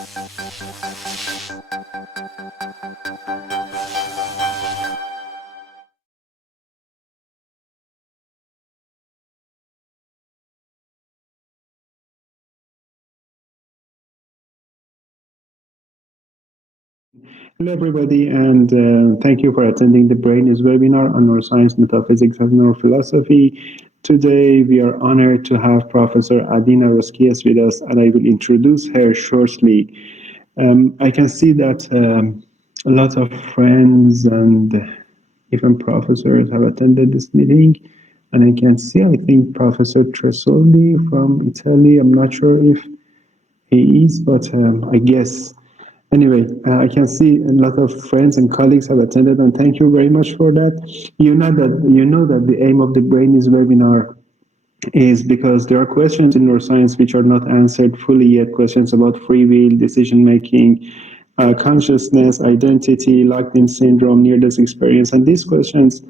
Hello, everybody, and thank you for attending the BrainEE Webinar on Neuroscience, Metaphysics, and Neurophilosophy. Today, we are honored to have Professor Adina Roskies with us, and I will introduce her shortly. I can see that a lot of friends and even professors have attended this meeting, and I can see, I think, Professor Tresoldi from Italy. I'm not sure if he is, but I guess. Anyway, I can see a lot of friends and colleagues have attended, and thank you very much for that. You know that the aim of the BrainEE webinar is because there are questions in neuroscience which are not answered fully yet. Questions about free will, decision making, consciousness, identity, locked-in syndrome, near-death experience, and these questions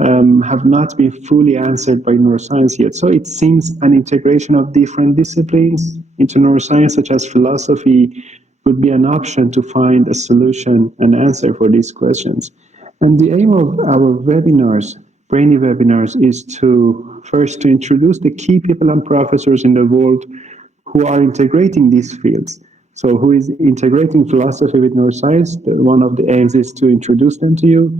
have not been fully answered by neuroscience yet. So it seems an integration of different disciplines into neuroscience, such as philosophy, would be an option to find a solution and answer for these questions. And the aim of our webinars, BrainEE webinars, is to first to introduce the key people and professors in the world who are integrating these fields. So who is integrating philosophy with neuroscience? One of the aims is to introduce them to you.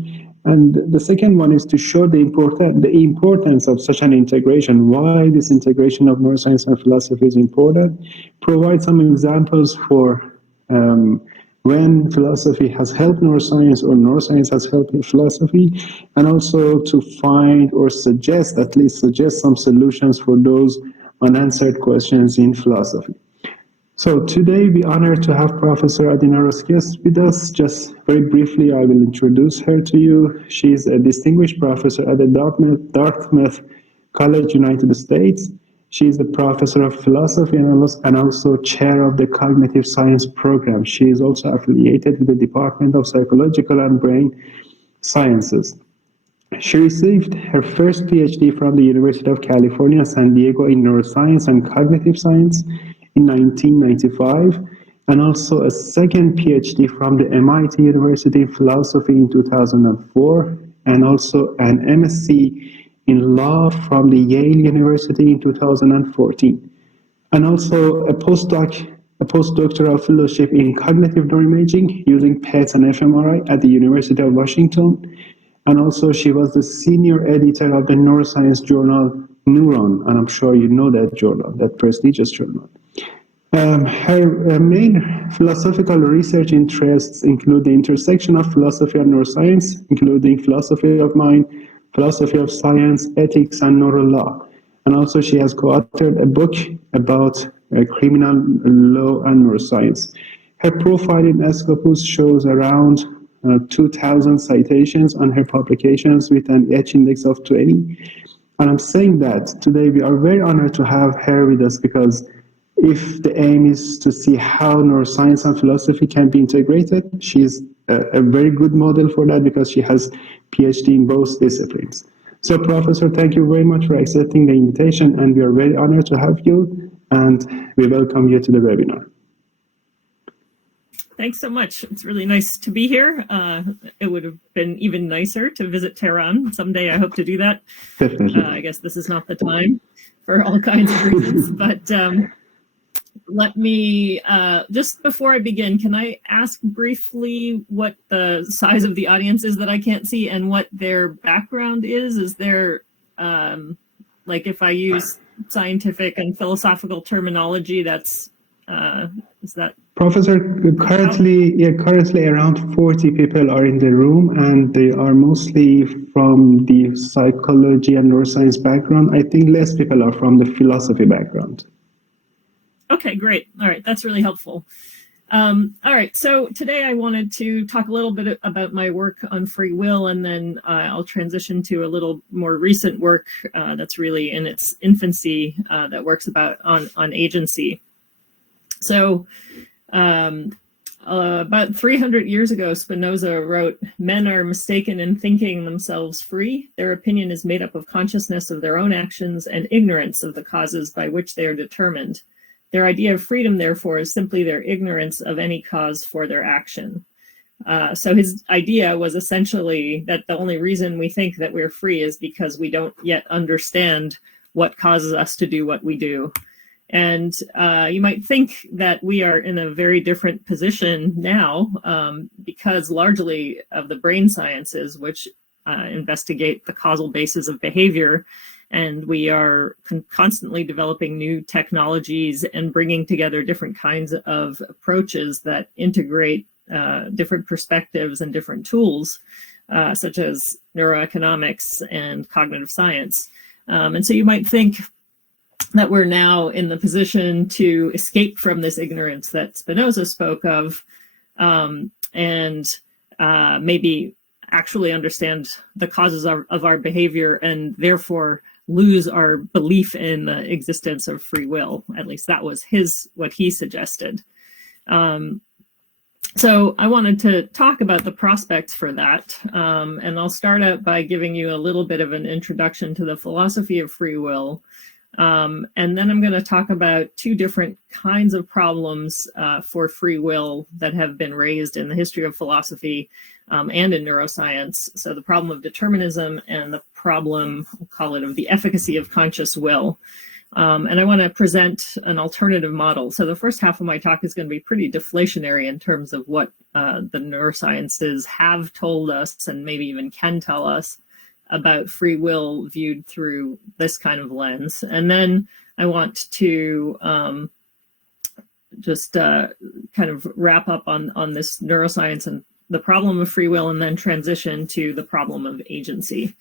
And the second one is to show the importance of such an integration, why this integration of neuroscience and philosophy is important, provide some examples for when philosophy has helped neuroscience or neuroscience has helped philosophy, and also to find or at least suggest some solutions for those unanswered questions in philosophy. So today we are honored to have Professor Adina Roskies with us. Just very briefly, I will introduce her to you. She is a distinguished professor at the Dartmouth College, United States. She is the professor of philosophy and also chair of the cognitive science program. She is also affiliated with the Department of Psychological and Brain Sciences. She received her first PhD from the University of California, San Diego in neuroscience and cognitive science in 1995, and also a second PhD from the MIT University in philosophy in 2004, and also an MSc in law from the Yale University in 2014, and also a postdoctoral fellowship in cognitive neuroimaging using PET and fMRI at the University of Washington. And also she was the senior editor of the neuroscience journal Neuron, and I'm sure you know that journal, that prestigious journal. Her main philosophical research interests include the intersection of philosophy and neuroscience, including philosophy of mind, philosophy of science, ethics, and neural law. And also she has co-authored a book about criminal law and neuroscience. Her profile in Scopus shows around 2,000 citations on her publications with an H index of 20. And I'm saying that today we are very honored to have her with us, because if the aim is to see how neuroscience and philosophy can be integrated, she is a very good model for that, because she has PhD in both disciplines. So, Professor, thank you very much for accepting the invitation, and we are very honored to have you, and we welcome you to the webinar. Thanks so much. It's really nice to be here. It would have been even nicer to visit Tehran. Someday I hope to do that. I guess this is not the time for all kinds of reasons, but let me, just before I begin, can I ask briefly what the size of the audience is that I can't see and what their background is? Is there, like if I use scientific and philosophical terminology, that's, is that? Professor, currently around 40 people are in the room, and they are mostly from the psychology and neuroscience background. I think less people are from the philosophy background. Okay, great. All right, that's really helpful. All right, so today I wanted to talk a little bit about my work on free will, and then I'll transition to a little more recent work that's really in its infancy that works on agency. So about 300 years ago, Spinoza wrote, "Men are mistaken in thinking themselves free. Their opinion is made up of consciousness of their own actions and ignorance of the causes by which they are determined. Their idea of freedom, therefore, is simply their ignorance of any cause for their action. So his idea was essentially that the only reason we think that we're free is because we don't yet understand what causes us to do what we do. And you might think that we are in a very different position now because largely of the brain sciences, which investigate the causal basis of behavior. And we are constantly developing new technologies and bringing together different kinds of approaches that integrate different perspectives and different tools, such as neuroeconomics and cognitive science. And so you might think that we're now in the position to escape from this ignorance that Spinoza spoke of, and maybe actually understand the causes of our behavior and therefore lose our belief in the existence of free will. At least that was what he suggested. So I wanted to talk about the prospects for that. And I'll start out by giving you a little bit of an introduction to the philosophy of free will. And then I'm going to talk about two different kinds of problems for free will that have been raised in the history of philosophy and in neuroscience. So the problem of determinism and the problem, we'll call it, of the efficacy of conscious will. And I want to present an alternative model. So the first half of my talk is going to be pretty deflationary in terms of what the neurosciences have told us and maybe even can tell us about free will viewed through this kind of lens. And then I want to just kind of wrap up on this neuroscience and the problem of free will, and then transition to the problem of agency.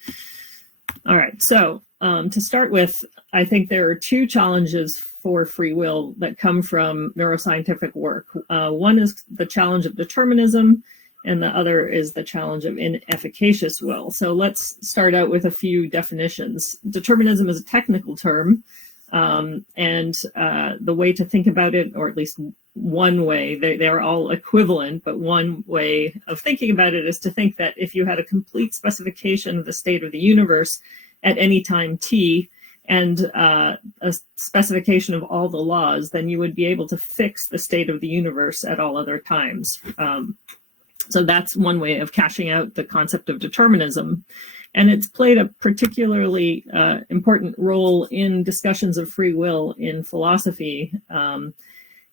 All right, so to start with, I think there are two challenges for free will that come from neuroscientific work. One is the challenge of determinism, and the other is the challenge of inefficacious will. So let's start out with a few definitions. Determinism is a technical term, and the way to think about it, or at least one way, they are all equivalent, but one way of thinking about it is to think that if you had a complete specification of the state of the universe at any time t, and a specification of all the laws, then you would be able to fix the state of the universe at all other times. So that's one way of cashing out the concept of determinism. And it's played a particularly important role in discussions of free will in philosophy.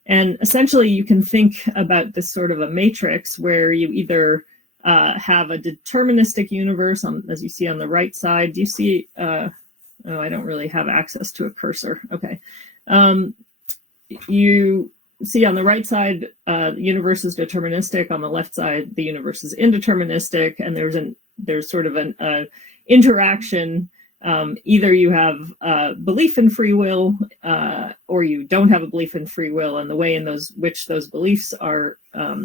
And essentially, you can think about this sort of a matrix where you either have a deterministic universe, as you see on the right side. Do you see? Oh, I don't really have access to a cursor. Okay. You see on the right side, the universe is deterministic. On the left side, the universe is indeterministic, and there's sort of an interaction. Either you have a belief in free will, or you don't have a belief in free will, and the way in which those beliefs are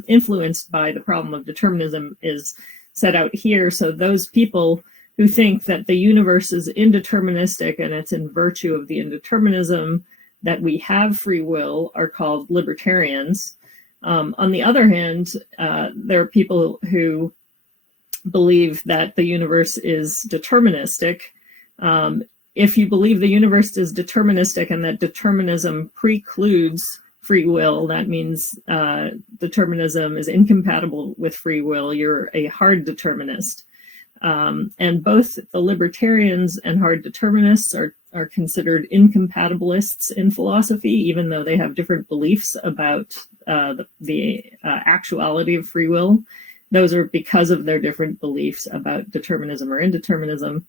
influenced by the problem of determinism is set out here. So those people who think that the universe is indeterministic and it's in virtue of the indeterminism that we have free will are called libertarians. On the other hand, there are people who believe that the universe is deterministic. If you believe the universe is deterministic and that determinism precludes free will, that means determinism is incompatible with free will. You're a hard determinist. And both the libertarians and hard determinists are considered incompatibilists in philosophy, even though they have different beliefs about the actuality of free will. Those are because of their different beliefs about determinism or indeterminism.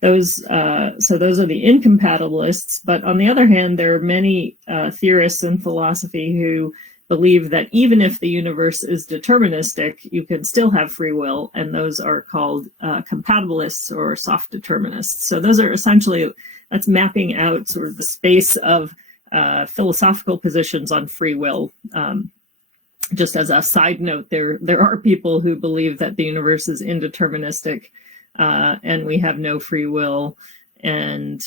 So those are the incompatibilists. But on the other hand, there are many theorists in philosophy who believe that even if the universe is deterministic, you can still have free will, and those are called compatibilists or soft determinists. So those are essentially, that's mapping out sort of the space of philosophical positions on free will. Just as a side note, there are people who believe that the universe is indeterministic and we have no free will, and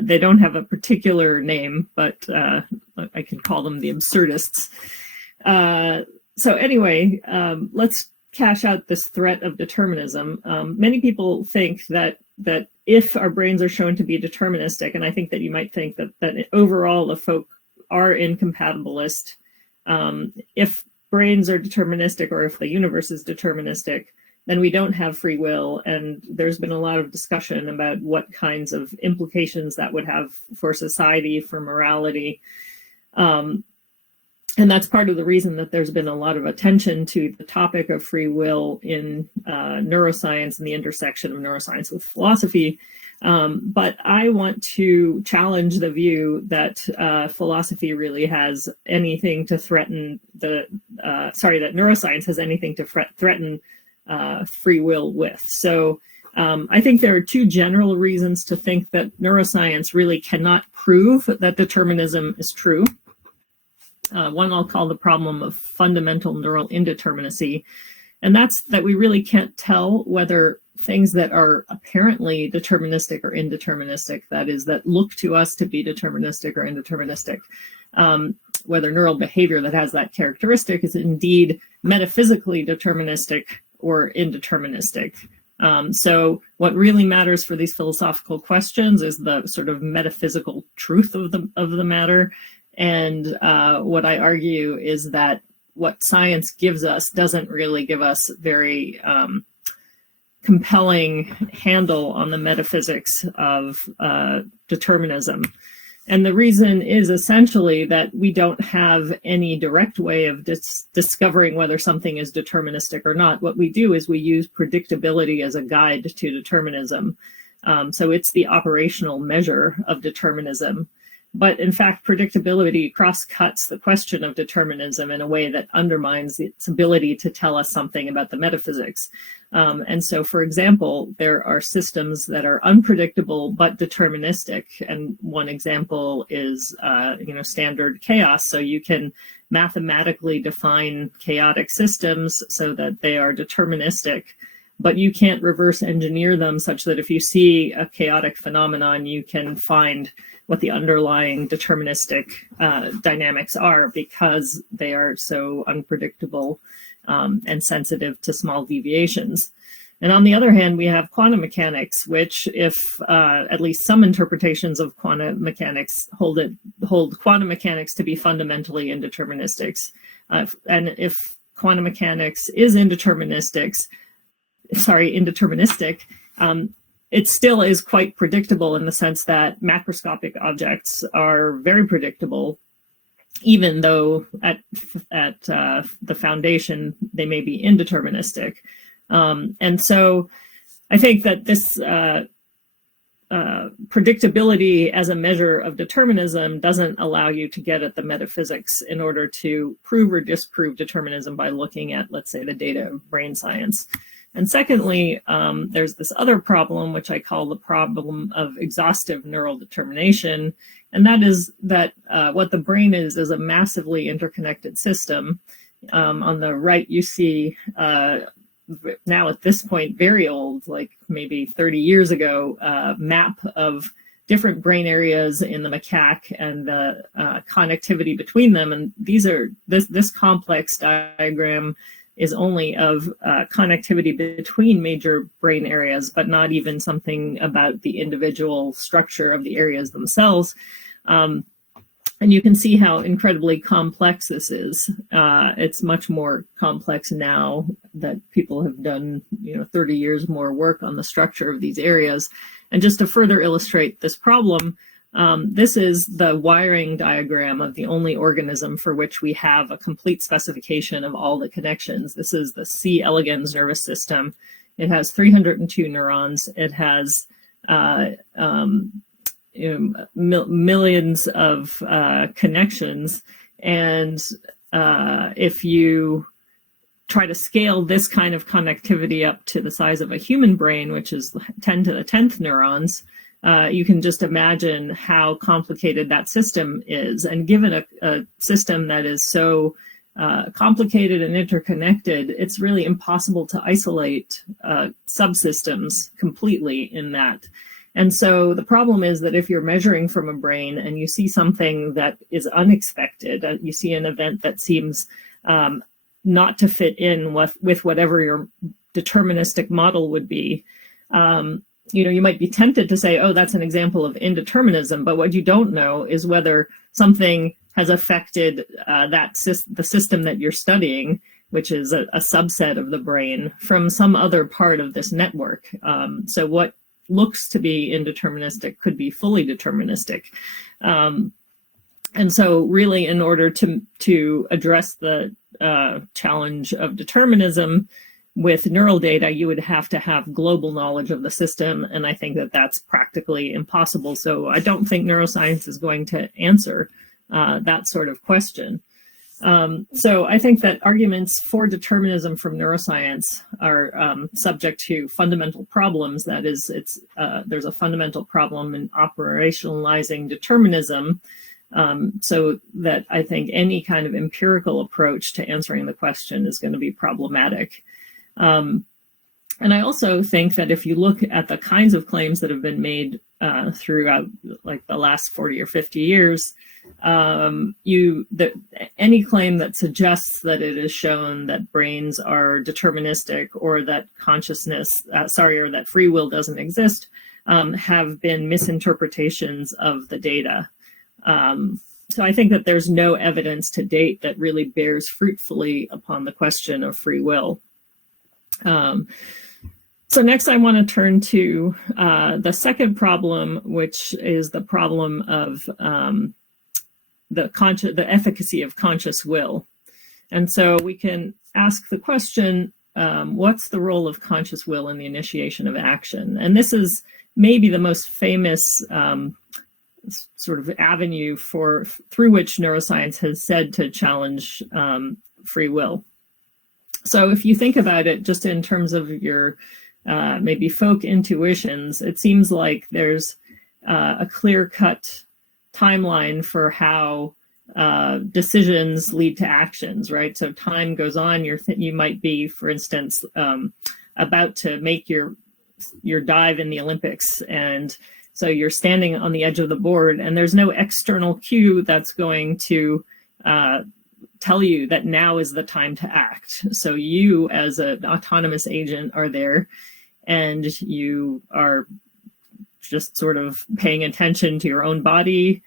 they don't have a particular name, but I can call them the absurdists. So anyway, let's cash out this threat of determinism. Many people think that that if our brains are shown to be deterministic, and I think that you might think that overall the folk are incompatibilist, if brains are deterministic or if the universe is deterministic, then we don't have free will. And there's been a lot of discussion about what kinds of implications that would have for society, for morality. And that's part of the reason that there's been a lot of attention to the topic of free will in neuroscience and the intersection of neuroscience with philosophy. But I want to challenge the view that philosophy really has anything to threaten that neuroscience has anything to threaten free will with. So I think there are two general reasons to think that neuroscience really cannot prove that determinism is true. One I'll call the problem of fundamental neural indeterminacy. And that's that we really can't tell whether things that are apparently deterministic or indeterministic, that is, that look to us to be deterministic or indeterministic, whether neural behavior that has that characteristic is indeed metaphysically deterministic or indeterministic. So what really matters for these philosophical questions is the sort of metaphysical truth of the matter. And what I argue is that what science gives us doesn't really give us very compelling handle on the metaphysics of determinism. And the reason is essentially that we don't have any direct way of discovering whether something is deterministic or not. What we do is we use predictability as a guide to determinism. So it's the operational measure of determinism. But in fact, predictability cross-cuts the question of determinism in a way that undermines its ability to tell us something about the metaphysics. And so, for example, there are systems that are unpredictable but deterministic. And one example is, standard chaos. So you can mathematically define chaotic systems so that they are deterministic, but you can't reverse engineer them such that if you see a chaotic phenomenon, you can find what the underlying deterministic dynamics are, because they are so unpredictable and sensitive to small deviations. And on the other hand, we have quantum mechanics, which, if at least some interpretations of quantum mechanics hold quantum mechanics to be fundamentally indeterministic. And if quantum mechanics is indeterministic, it still is quite predictable in the sense that macroscopic objects are very predictable, even though at the foundation they may be indeterministic. And so I think that this predictability as a measure of determinism doesn't allow you to get at the metaphysics in order to prove or disprove determinism by looking at, let's say, the data of brain science. And secondly, there's this other problem, which I call the problem of exhaustive neural determination. And that is that what the brain is a massively interconnected system. On the right, you see now at this point, very old, like maybe 30 years ago, map of different brain areas in the macaque and the connectivity between them. And this complex diagram is only of connectivity between major brain areas, but not even something about the individual structure of the areas themselves. And you can see how incredibly complex this is. It's much more complex now that people have done 30 years more work on the structure of these areas. And just to further illustrate this problem, this is the wiring diagram of the only organism for which we have a complete specification of all the connections. This is the C. elegans nervous system. It has 302 neurons. It has millions of connections. And if you try to scale this kind of connectivity up to the size of a human brain, which is 10 to the 10th neurons, you can just imagine how complicated that system is. And given a system that is so complicated and interconnected, it's really impossible to isolate subsystems completely in that. And so the problem is that if you're measuring from a brain and you see something that is unexpected, you see an event that seems not to fit in with whatever your deterministic model would be, you might be tempted to say, oh, that's an example of indeterminism, but what you don't know is whether something has affected the system that you're studying, which is a subset of the brain, from some other part of this network. So what looks to be indeterministic could be fully deterministic. And so really, in order to address the challenge of determinism with neural data, you would have to have global knowledge of the system. And I think that that's practically impossible. So I don't think neuroscience is going to answer that sort of question. So I think that arguments for determinism from neuroscience are subject to fundamental problems. That is, there's a fundamental problem in operationalizing determinism. So that I think any kind of empirical approach to answering the question is going to be problematic. And I also think that if you look at the kinds of claims that have been made throughout like the last 40 or 50 years, any claim that suggests that it is shown that brains are deterministic or that consciousness, or that free will doesn't exist, have been misinterpretations of the data. So I think that there's no evidence to date that really bears fruitfully upon the question of free will. So next I want to turn to the second problem, which is the problem of the efficacy of conscious will. And so we can ask the question, what's the role of conscious will in the initiation of action? And this is maybe the most famous sort of avenue through which neuroscience has said to challenge free will. So if you think about it just in terms of your maybe folk intuitions, it seems like there's a clear-cut timeline for how decisions lead to actions, right? So time goes on. You might be, for instance, about to make your dive in the Olympics, and so you're standing on the edge of the board, and there's no external cue that's going to tell you that now is the time to act. So you, as an autonomous agent, are there, and you are just sort of paying attention to your own body,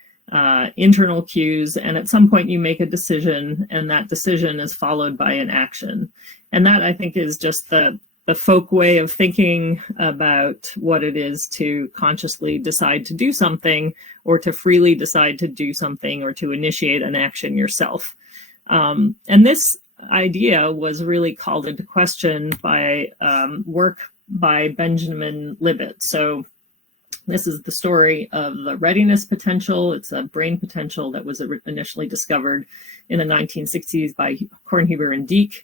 internal cues, and at some point you make a decision, and that decision is followed by an action. And that, I think, is just the folk way of thinking about what it is to consciously decide to do something, or to freely decide to do something, or to initiate an action yourself. And this idea was really called into question by work by Benjamin Libet. So this is the story of the readiness potential. It's a brain potential that was initially discovered in the 1960s by Kornhuber and Dieck.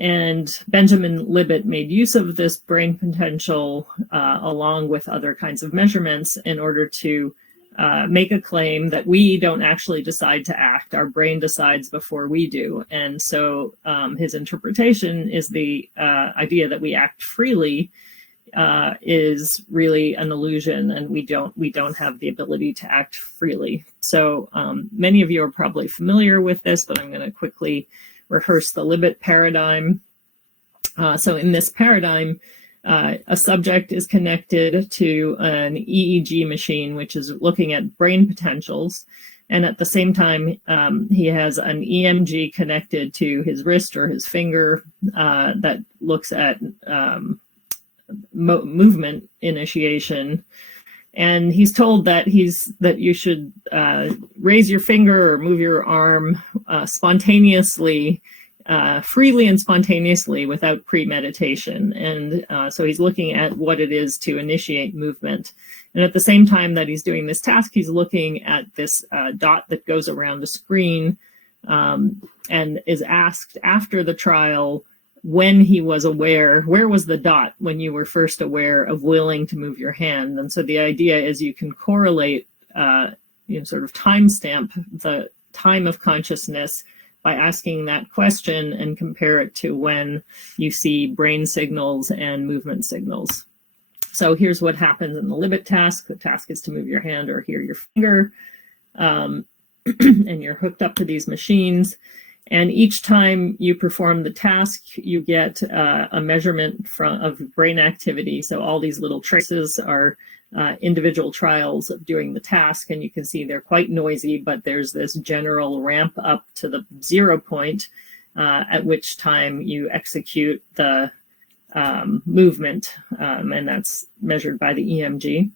And Benjamin Libet made use of this brain potential along with other kinds of measurements in order to make a claim that we don't actually decide to act. Our brain decides before we do. And so his interpretation is the idea that we act freely is really an illusion, and we don't have the ability to act freely. So many of you are probably familiar with this, but I'm going to quickly rehearse the Libet paradigm. So in this paradigm, a subject is connected to an EEG machine, which is looking at brain potentials. And at the same time, he has an EMG connected to his wrist or his finger that looks at movement initiation. And he's told that you should raise your finger or move your arm spontaneously, freely and spontaneously without premeditation. And so he's looking at what it is to initiate movement. And at the same time that he's doing this task, he's looking at this dot that goes around the screen and is asked after the trial when he was aware, where was the dot when you were first aware of willing to move your hand? And so the idea is you can correlate, sort of timestamp the time of consciousness by asking that question and compare it to when you see brain signals and movement signals. So here's what happens in the Libet task. The task is to move your hand or hear your finger, and you're hooked up to these machines. And each time you perform the task, you get a measurement of brain activity. So all these little traces are individual trials of doing the task. And you can see they're quite noisy, but there's this general ramp up to the 0 point, at which time you execute the movement, and that's measured by the EMG.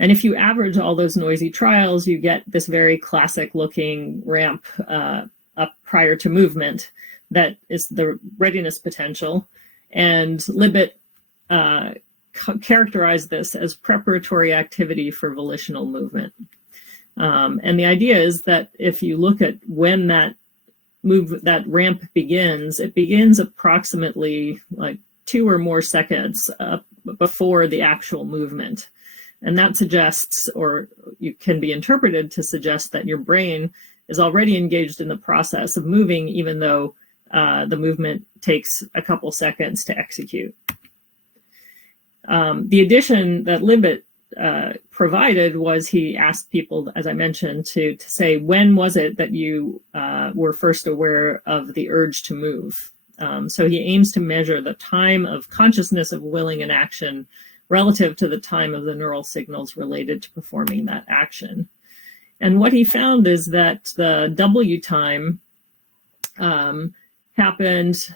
And if you average all those noisy trials, you get this very classic looking ramp up prior to movement that is the readiness potential. And Libet characterized this as preparatory activity for volitional movement. And the idea is that if you look at when that ramp begins, it begins approximately like 2 or more seconds before the actual movement. And that suggests, or you can be interpreted to suggest, that your brain is already engaged in the process of moving, even though the movement takes a couple seconds to execute. The addition that Libet provided was he asked people, as I mentioned, to say, when was it that you were first aware of the urge to move? So he aims to measure the time of consciousness of willing an action relative to the time of the neural signals related to performing that action. And what he found is that the W time happened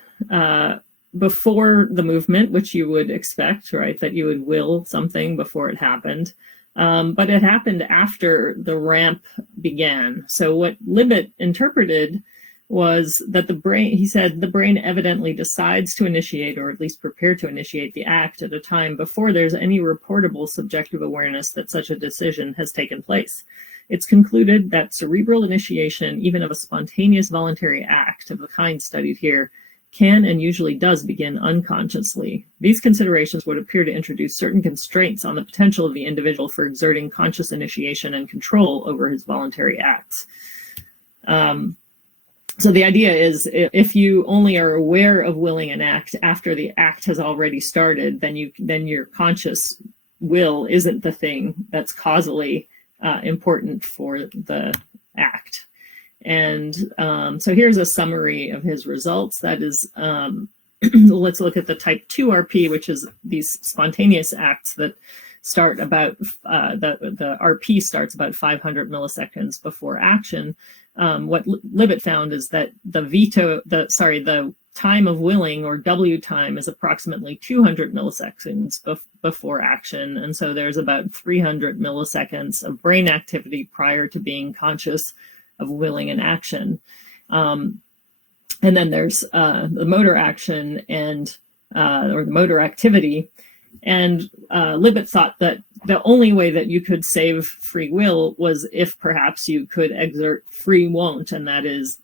before the movement, which you would expect, right? That you would will something before it happened. But it happened after the ramp began. So what Libet interpreted was that the brain, he said, the brain evidently decides to initiate, or at least prepare to initiate, the act at a time before there's any reportable subjective awareness that such a decision has taken place. It's concluded that cerebral initiation, even of a spontaneous voluntary act of the kind studied here, can and usually does begin unconsciously. These considerations would appear to introduce certain constraints on the potential of the individual for exerting conscious initiation and control over his voluntary acts. So the idea is, if you only are aware of willing an act after the act has already started, then your conscious will isn't the thing that's causally important for the act. And so here's a summary of his results. That is, let's look at the type 2 RP, which is these spontaneous acts that start about, the RP starts about 500 milliseconds before action. What Libet found is that the time of willing, or W time, is approximately 200 milliseconds before action. And so there's about 300 milliseconds of brain activity prior to being conscious of willing an action. And then there's the motor action or the motor activity. And Libet thought that the only way that you could save free will was if perhaps you could exert free won't, and that is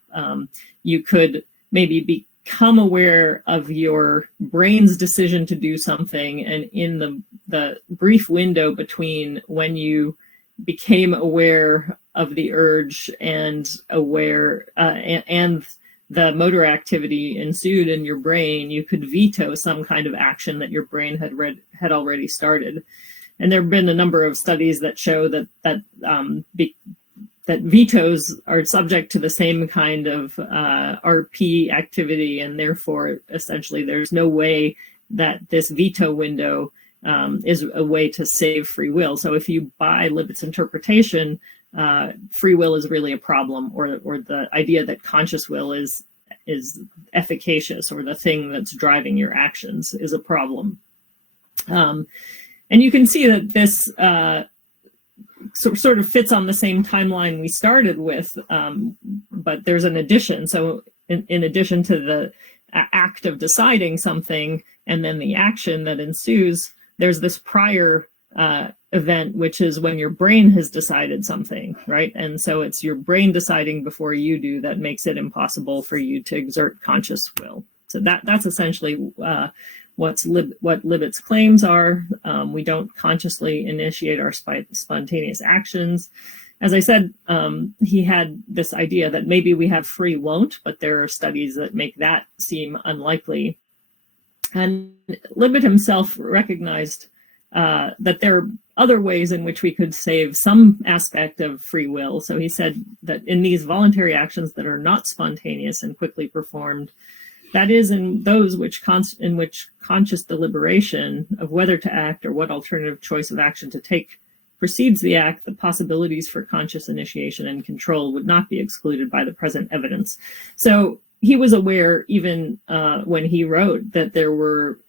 you could maybe become aware of your brain's decision to do something, and in the brief window between when you became aware of the urge and and the motor activity ensued in your brain, you could veto some kind of action that your brain had already started. And there have been a number of studies that show that vetoes are subject to the same kind of RP activity, and therefore, essentially, there's no way that this veto window is a way to save free will. So if you buy Libet's interpretation, free will is really a problem, or the idea that conscious will is efficacious, or the thing that's driving your actions is a problem. And you can see that this sort of fits on the same timeline we started with, but there's an addition. So in addition to the act of deciding something and then the action that ensues, there's this prior event, which is when your brain has decided something, right? And so it's your brain deciding before you do that makes it impossible for you to exert conscious will. So that's essentially what Libet's claims are. We don't consciously initiate our spontaneous actions. As I said, he had this idea that maybe we have free won't, but there are studies that make that seem unlikely. And Libet himself recognized that there other ways in which we could save some aspect of free will. So he said that in these voluntary actions that are not spontaneous and quickly performed, that is, in those in which conscious deliberation of whether to act or what alternative choice of action to take precedes the act, the possibilities for conscious initiation and control would not be excluded by the present evidence. So he was aware, even when he wrote, that there were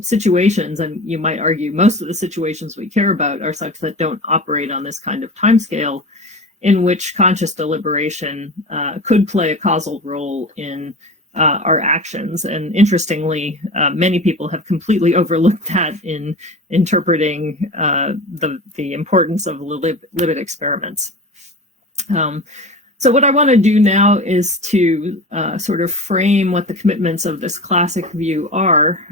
situations, and you might argue most of the situations we care about are such that don't operate on this kind of timescale, in which conscious deliberation could play a causal role in our actions. And interestingly, many people have completely overlooked that in interpreting the importance of Libet experiments. So what I want to do now is to sort of frame what the commitments of this classic view are,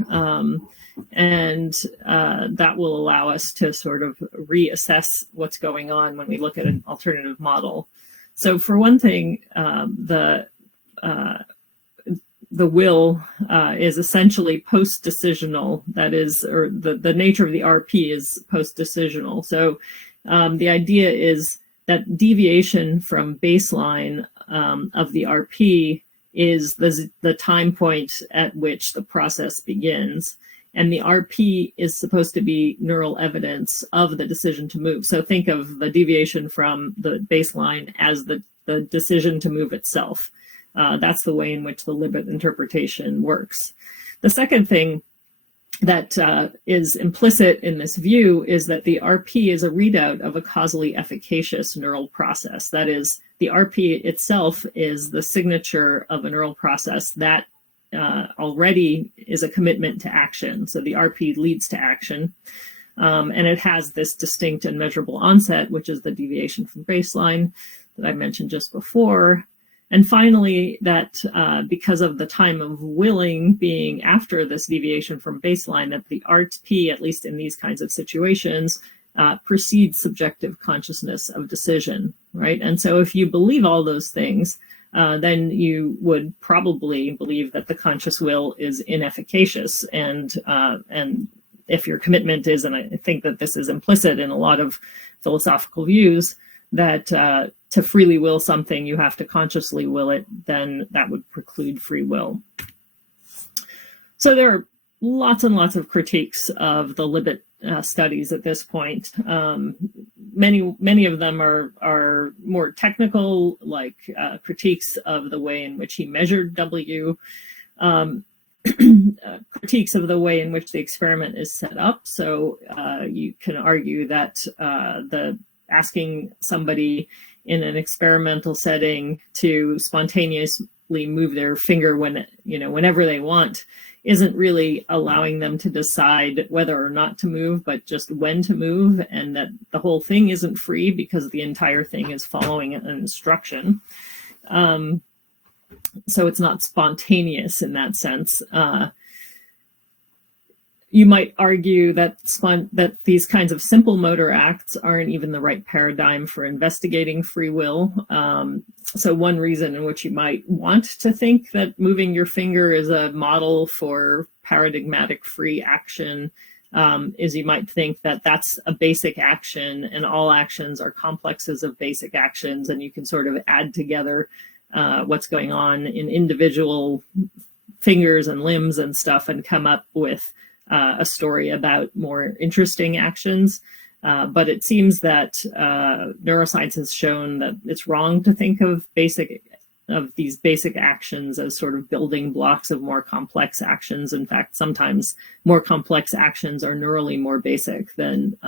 and that will allow us to sort of reassess what's going on when we look at an alternative model. So for one thing, the will is essentially post-decisional. That is, or the nature of the RP is post-decisional. So the idea is that deviation from baseline of the RP is the time point at which the process begins. And the RP is supposed to be neural evidence of the decision to move. So think of the deviation from the baseline as the decision to move itself. That's the way in which the Libet interpretation works. The second thing that is implicit in this view is that the RP is a readout of a causally efficacious neural process. That is, the RP itself is the signature of a neural process that already is a commitment to action. So the RP leads to action, and it has this distinct and measurable onset, which is the deviation from baseline that I mentioned just before. And finally, that because of the time of willing being after this deviation from baseline, that the RP, at least in these kinds of situations, precedes subjective consciousness of decision, right? And so if you believe all those things, then you would probably believe that the conscious will is inefficacious. And if your commitment is, and I think that this is implicit in a lot of philosophical views, that to freely will something, you have to consciously will it, then that would preclude free will. So there are lots and lots of critiques of the Libet studies at this point. Many of them are more technical, like critiques of the way in which he measured W, critiques of the way in which the experiment is set up. So you can argue that asking somebody in an experimental setting to spontaneously move their finger whenever they want isn't really allowing them to decide whether or not to move, but just when to move, and that the whole thing isn't free because the entire thing is following an instruction. So it's not spontaneous in that sense. You might argue that these kinds of simple motor acts aren't even the right paradigm for investigating free will. So one reason in which you might want to think that moving your finger is a model for paradigmatic free action is you might think that that's a basic action and all actions are complexes of basic actions, and you can sort of add together what's going on in individual fingers and limbs and stuff and come up with a story about more interesting actions. But it seems that neuroscience has shown that it's wrong to think of these basic actions as sort of building blocks of more complex actions. In fact, sometimes more complex actions are neurally more basic than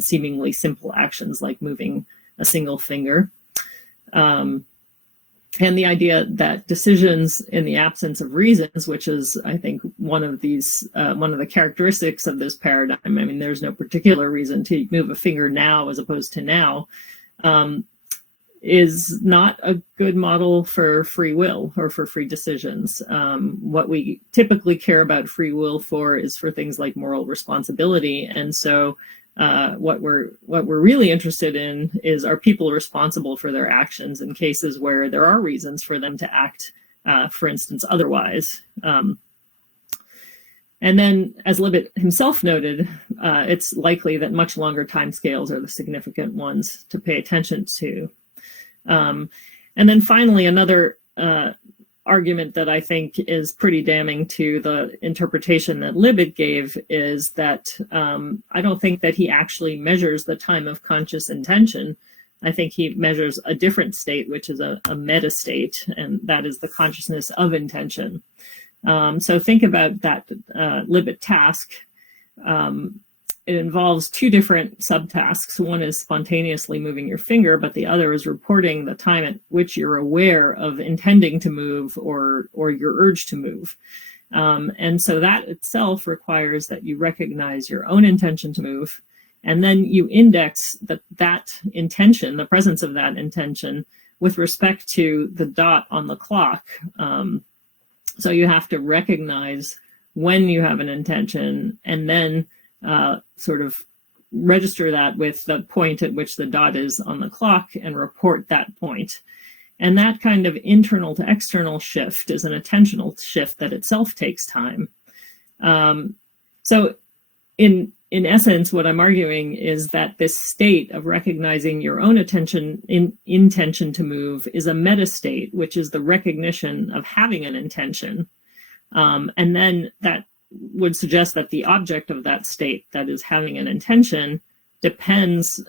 seemingly simple actions like moving a single finger. And the idea that decisions in the absence of reasons, which is, I think, one of the characteristics of this paradigm. I mean, there's no particular reason to move a finger now as opposed to now, is not a good model for free will or for free decisions. What we typically care about free will for is for things like moral responsibility. And so what we're really interested in is, are people responsible for their actions in cases where there are reasons for them to act, for instance, otherwise. And then, as Libet himself noted, it's likely that much longer timescales are the significant ones to pay attention to. And then finally, another argument that I think is pretty damning to the interpretation that Libet gave is that I don't think that he actually measures the time of conscious intention. I think he measures a different state, which is a meta state, and that is the consciousness of intention. So think about that Libet task. It involves two different subtasks. One is spontaneously moving your finger, but the other is reporting the time at which you're aware of intending to move or your urge to move. And so that itself requires that you recognize your own intention to move, and then you index that intention, the presence of that intention, with respect to the dot on the clock. So you have to recognize when you have an intention, and then sort of register that with the point at which the dot is on the clock and report that point. And that kind of internal to external shift is an attentional shift that itself takes time. So in essence, what I'm arguing is that this state of recognizing your own intention to move is a meta state, which is the recognition of having an intention. And then that would suggest that the object of that state, that is having an intention, depends,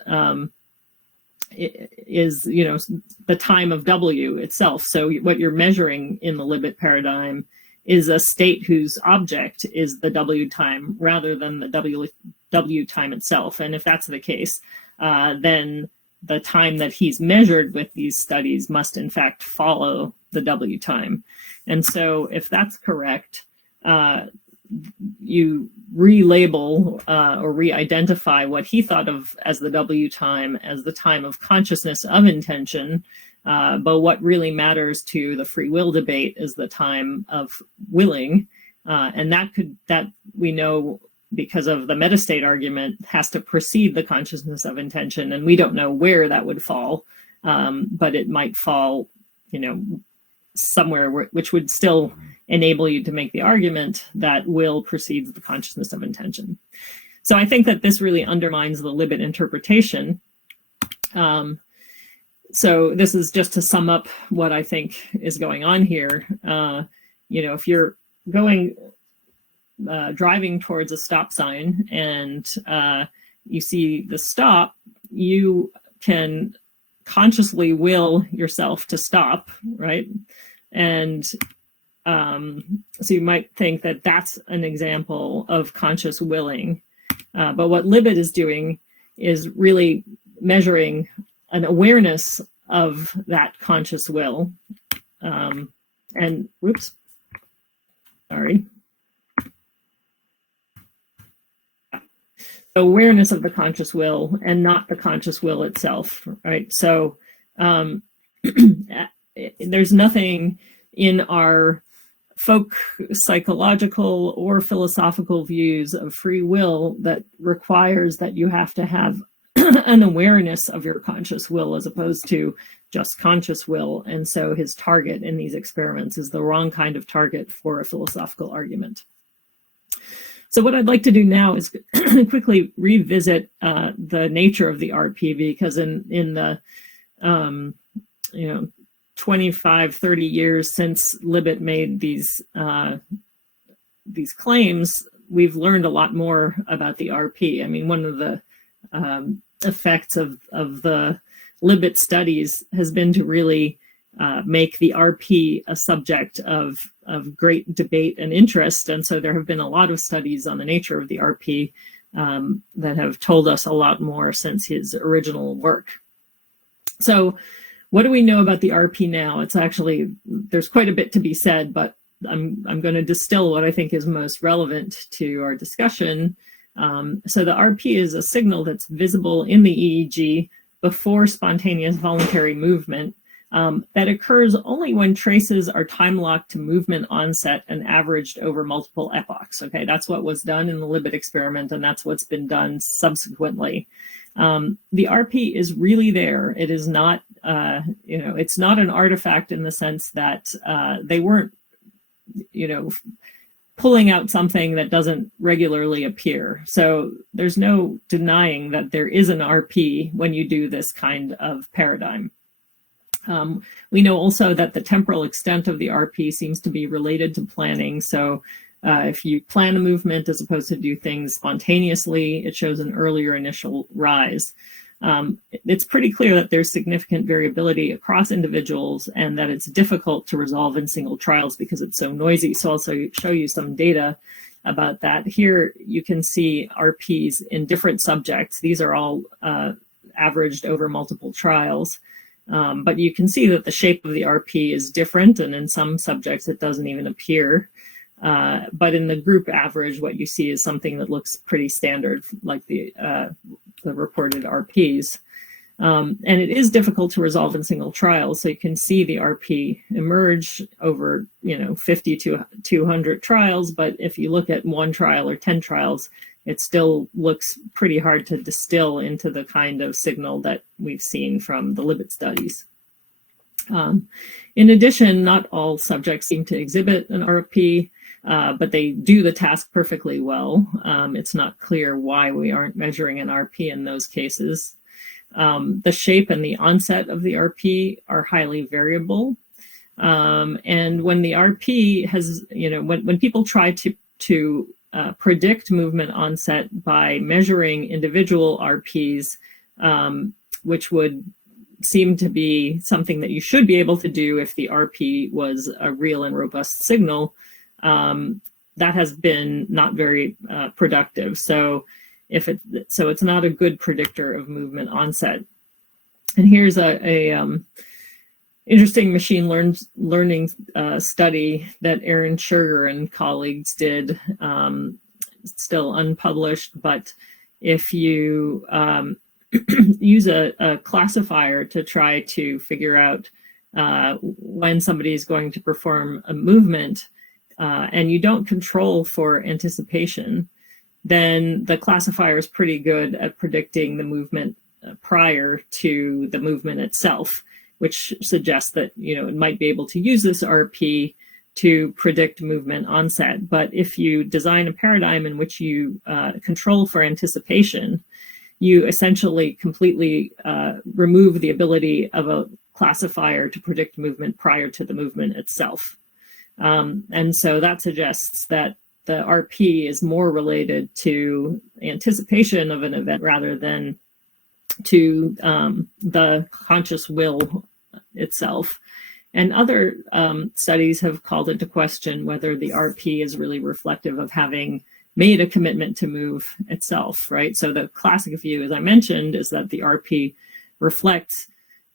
is, the time of W itself. So what you're measuring in the Libet paradigm is a state whose object is the W time rather than the W time itself. And if that's the case, then the time that he's measured with these studies must in fact follow the W time. And so if that's correct, you relabel or re-identify what he thought of as the W time as the time of consciousness of intention. But what really matters to the free will debate is the time of willing. And that we know, because of the metastate argument, has to precede the consciousness of intention. And we don't know where that would fall, but it might fall, somewhere which would still enable you to make the argument that will precedes the consciousness of intention. So I think that this really undermines the Libet interpretation. So this is just to sum up what I think is going on here. If you're driving towards a stop sign and you see the stop, you can consciously will yourself to stop, right? And so you might think that that's an example of conscious willing. But what Libet is doing is really measuring an awareness of that conscious will. Awareness of the conscious will and not the conscious will itself, right? So there's nothing in our folk psychological or philosophical views of free will that requires that you have to have an awareness of your conscious will as opposed to just conscious will. And so his target in these experiments is the wrong kind of target for a philosophical argument. So what I'd like to do now is quickly revisit the nature of the RP, because in the 25, 30 years since Libet made these claims, we've learned a lot more about the RP. I mean, one of the effects of the Libet studies has been to really make the RP a subject of great debate and interest. And so there have been a lot of studies on the nature of the RP that have told us a lot more since his original work. So what do we know about the RP now? It's actually, there's quite a bit to be said, but I'm going to distill what I think is most relevant to our discussion. So the RP is a signal that's visible in the EEG before spontaneous voluntary movement that occurs only when traces are time-locked to movement onset and averaged over multiple epochs. Okay, that's what was done in the Libet experiment, and that's what's been done subsequently. The RP is really there. It is not, it's not an artifact in the sense that they weren't, pulling out something that doesn't regularly appear. So there's no denying that there is an RP when you do this kind of paradigm. We know also that the temporal extent of the RP seems to be related to planning. So if you plan a movement as opposed to do things spontaneously, it shows an earlier initial rise. It's pretty clear that there's significant variability across individuals and that it's difficult to resolve in single trials because it's so noisy. So I'll also show you some data about that. Here you can see RPs in different subjects. These are all averaged over multiple trials. But you can see that the shape of the RP is different, and in some subjects it doesn't even appear. But in the group average, what you see is something that looks pretty standard, like the reported RPs. And it is difficult to resolve in single trials. So you can see the RP emerge over 50 to 200 trials. But if you look at one trial or 10 trials, it still looks pretty hard to distill into the kind of signal that we've seen from the Libet studies. In addition, not all subjects seem to exhibit an RP, but they do the task perfectly well. It's not clear why we aren't measuring an RP in those cases. The shape and the onset of the RP are highly variable. And when the RP has, when people try to predict movement onset by measuring individual RPs, which would seem to be something that you should be able to do if the RP was a real and robust signal, that has been not very productive. So it's not a good predictor of movement onset. And here's a interesting machine learning study that Aaron Scherger and colleagues did, still unpublished, but if you use a classifier to try to figure out when somebody is going to perform a movement, and you don't control for anticipation, then the classifier is pretty good at predicting the movement prior to the movement itself, which suggests that it might be able to use this RP to predict movement onset. But if you design a paradigm in which you control for anticipation, you essentially completely remove the ability of a classifier to predict movement prior to the movement itself. And so that suggests that the RP is more related to anticipation of an event rather than to the conscious will itself. And other studies have called into question whether the RP is really reflective of having made a commitment to move itself, right? So the classic view, as I mentioned, is that the RP reflects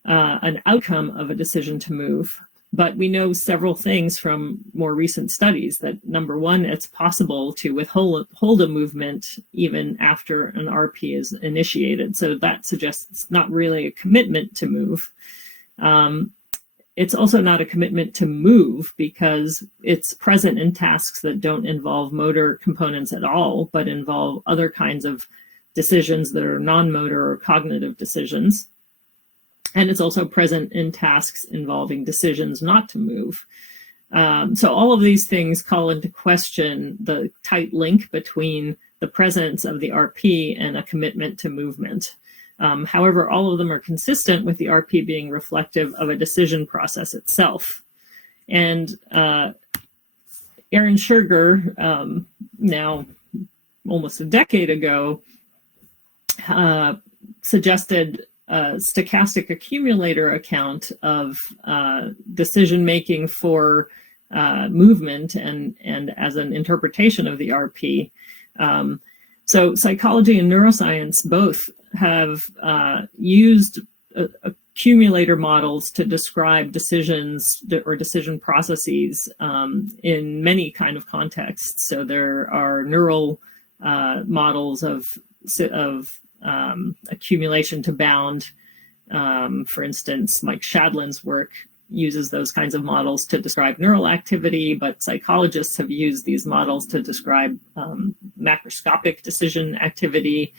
an outcome of a decision to move. But we know several things from more recent studies that, number one, it's possible to withhold a movement even after an RP is initiated. So that suggests it's not really a commitment to move. It's also not a commitment to move because it's present in tasks that don't involve motor components at all, but involve other kinds of decisions that are non-motor or cognitive decisions. And it's also present in tasks involving decisions not to move. So all of these things call into question the tight link between the presence of the RP and a commitment to movement. However, all of them are consistent with the RP being reflective of a decision process itself. And Aaron Scherger, now almost a decade ago, suggested a stochastic accumulator account of decision-making for movement and as an interpretation of the RP. So psychology and neuroscience both have used accumulator models to describe decisions or decision processes in many kind of contexts. So there are neural models of accumulation to bound. For instance, Mike Shadlin's work uses those kinds of models to describe neural activity, but psychologists have used these models to describe macroscopic decision activity.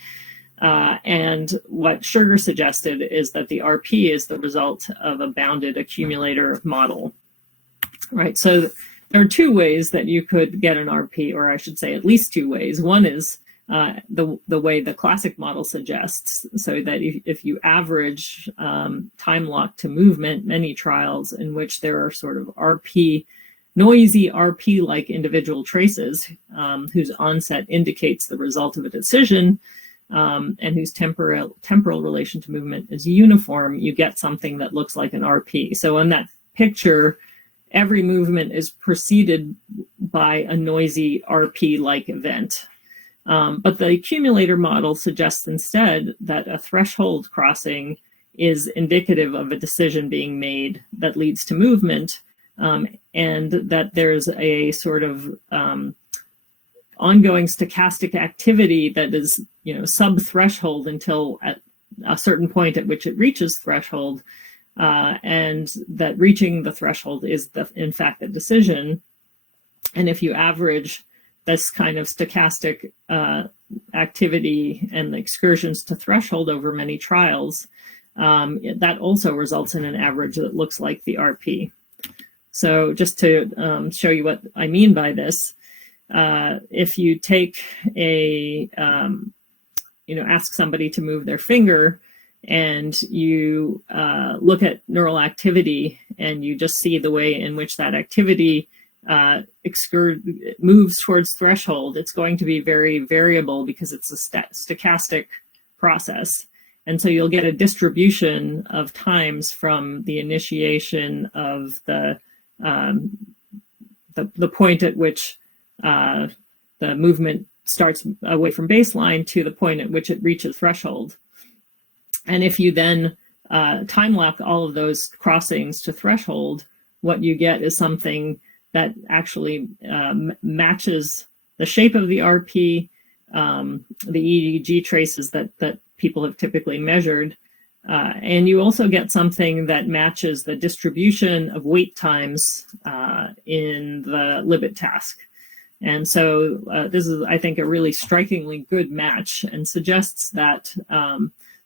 And what Scherger suggested is that the RP is the result of a bounded accumulator model, right? So there are two ways that you could get an RP, or I should say at least two ways. One is the way the classic model suggests, so that if you average time lock to movement, many trials in which there are sort of RP, noisy RP-like individual traces whose onset indicates the result of a decision, and whose temporal relation to movement is uniform, you get something that looks like an RP. So in that picture, every movement is preceded by a noisy RP-like event. But the accumulator model suggests instead that a threshold crossing is indicative of a decision being made that leads to movement, and that there's a sort of ongoing stochastic activity that is, sub-threshold until at a certain point at which it reaches threshold, and that reaching the threshold is, in fact, the decision. And if you average this kind of stochastic activity and the excursions to threshold over many trials, that also results in an average that looks like the RP. So just to show you what I mean by this, if you take ask somebody to move their finger, and you look at neural activity, and you just see the way in which that activity moves towards threshold, it's going to be very variable because it's a stochastic process. And so you'll get a distribution of times from the initiation of the point at which the movement starts away from baseline to the point at which it reaches threshold. And if you then time lock all of those crossings to threshold, what you get is something that actually matches the shape of the RP, the EEG traces that people have typically measured. And you also get something that matches the distribution of wait times in the Libet task. And so this is, I think, a really strikingly good match, and suggests that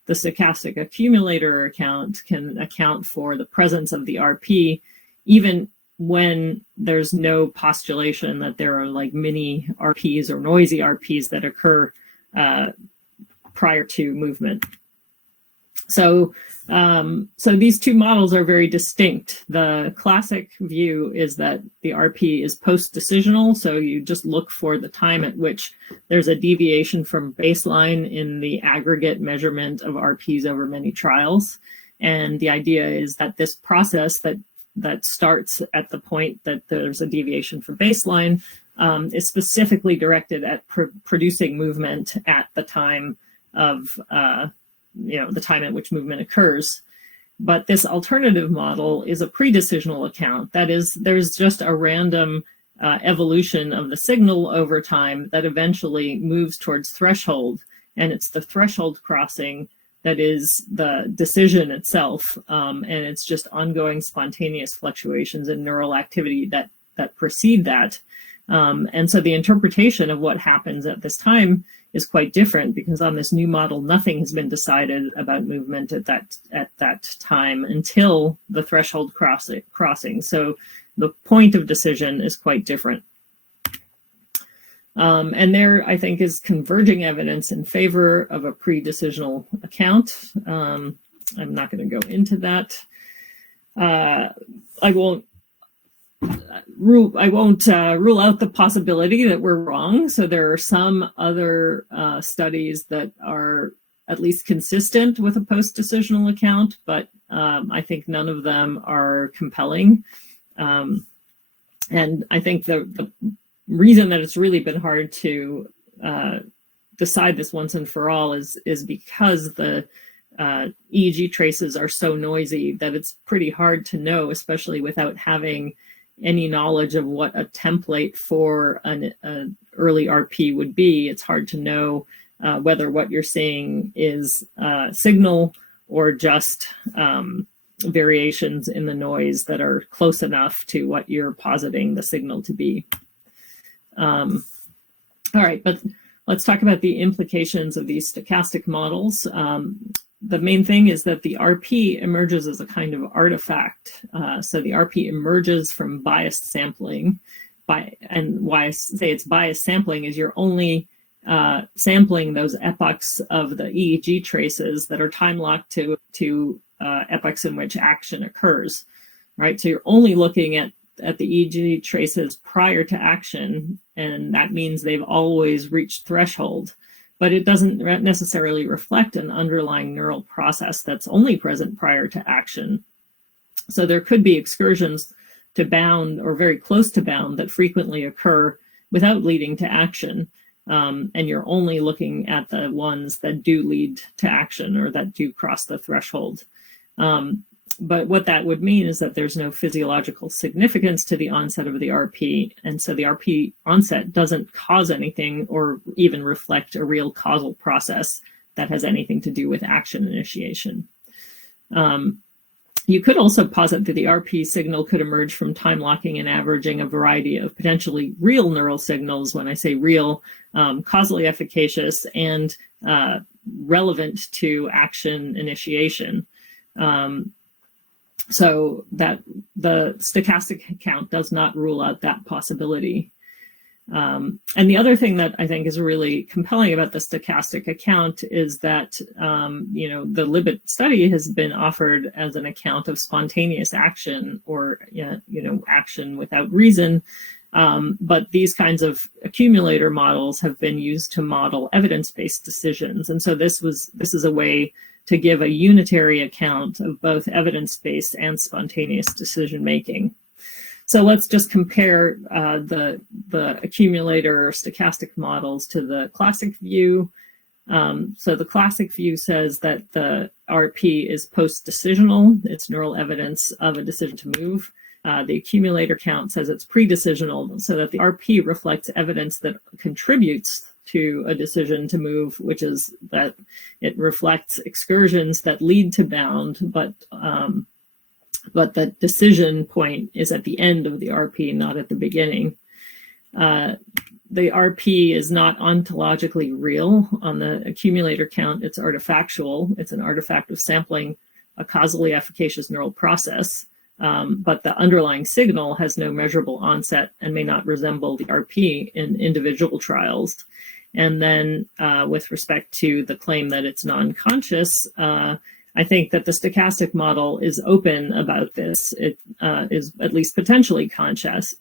the stochastic accumulator account can account for the presence of the RP, even when there's no postulation that there are like mini RPs or noisy RPs that occur prior to movement. So these two models are very distinct. The classic view is that the RP is post-decisional, so you just look for the time at which there's a deviation from baseline in the aggregate measurement of RPs over many trials. And the idea is that this process that starts at the point that there's a deviation from baseline is specifically directed at producing movement at the time of the time at which movement occurs. But this alternative model is a pre-decisional account. That is, there's just a random evolution of the signal over time that eventually moves towards threshold. And it's the threshold crossing that is the decision itself. And it's just ongoing spontaneous fluctuations in neural activity that precede that. And so the interpretation of what happens at this time is quite different, because on this new model, nothing has been decided about movement at that time until the threshold crossing. So the point of decision is quite different. And there, I think, is converging evidence in favor of a pre-decisional account. I'm not going to go into that. I won't rule out the possibility that we're wrong. So there are some other studies that are at least consistent with a post-decisional account, but I think none of them are compelling. And I think the reason that it's really been hard to decide this once and for all is because the EEG traces are so noisy that it's pretty hard to know, especially without having any knowledge of what a template for an early RP would be. It's hard to know whether what you're seeing is signal or just variations in the noise that are close enough to what you're positing the signal to be. All right, but let's talk about the implications of these stochastic models. the main thing is that the RP emerges as a kind of artifact. So the RP emerges from biased sampling. And why I say it's biased sampling is you're only sampling those epochs of the EEG traces that are time locked to epochs in which action occurs, right? So you're only looking at the EEG traces prior to action, and that means they've always reached threshold. But it doesn't necessarily reflect an underlying neural process that's only present prior to action. So there could be excursions to bound or very close to bound that frequently occur without leading to action. And you're only looking at the ones that do lead to action or that do cross the threshold. But what that would mean is that there's no physiological significance to the onset of the RP. And so the RP onset doesn't cause anything or even reflect a real causal process that has anything to do with action initiation. You could also posit that the RP signal could emerge from time locking and averaging a variety of potentially real neural signals. When I say real, causally efficacious and relevant to action initiation. So that the stochastic account does not rule out that possibility. And the other thing that I think is really compelling about the stochastic account is that, the Libet study has been offered as an account of spontaneous action or, action without reason. But these kinds of accumulator models have been used to model evidence-based decisions. And so this is a way to give a unitary account of both evidence-based and spontaneous decision-making. So let's just compare the accumulator or stochastic models to the classic view. So the classic view says that the RP is post-decisional. It's neural evidence of a decision to move. The accumulator count says it's pre-decisional, so that the RP reflects evidence that contributes to a decision to move, which is that it reflects excursions that lead to bound, but the decision point is at the end of the RP, not at the beginning. The RP is not ontologically real. On the accumulator count, it's artifactual. It's an artifact of sampling a causally efficacious neural process, but the underlying signal has no measurable onset and may not resemble the RP in individual trials. And then with respect to the claim that it's non-conscious, I think that the stochastic model is open about this. It is at least potentially conscious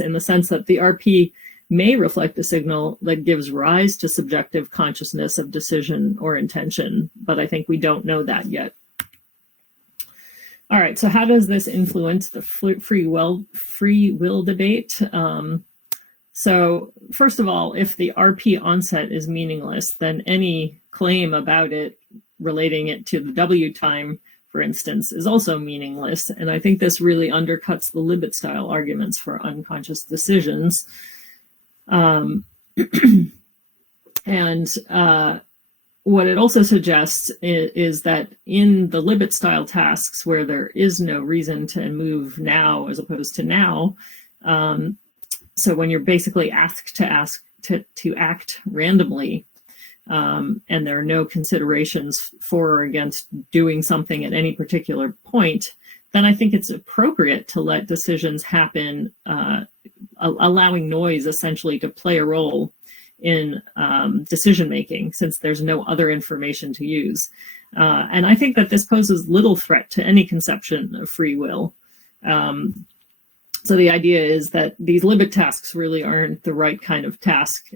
in the sense that the RP may reflect a signal that gives rise to subjective consciousness of decision or intention, but I think we don't know that yet. All right, so how does this influence the free will debate? So first of all, if the RP onset is meaningless, then any claim about it relating it to the W time, for instance, is also meaningless. And I think this really undercuts the Libet style arguments for unconscious decisions. And what it also suggests is that in the Libet style tasks where there is no reason to move now as opposed to now, so when you're basically asked to act randomly, and there are no considerations for or against doing something at any particular point, then I think it's appropriate to let decisions happen, allowing noise essentially to play a role in decision-making, since there's no other information to use. And I think that this poses little threat to any conception of free will. So the idea is that these Libet tasks really aren't the right kind of task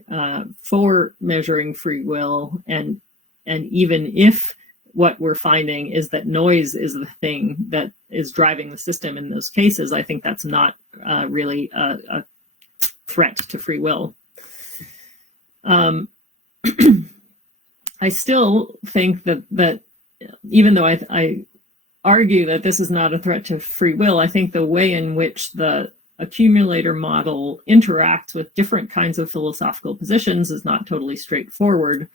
for measuring free will. And even if what we're finding is that noise is the thing that is driving the system in those cases, I think that's not really a threat to free will. I still think that even though I argue that this is not a threat to free will, I think the way in which the accumulator model interacts with different kinds of philosophical positions is not totally straightforward.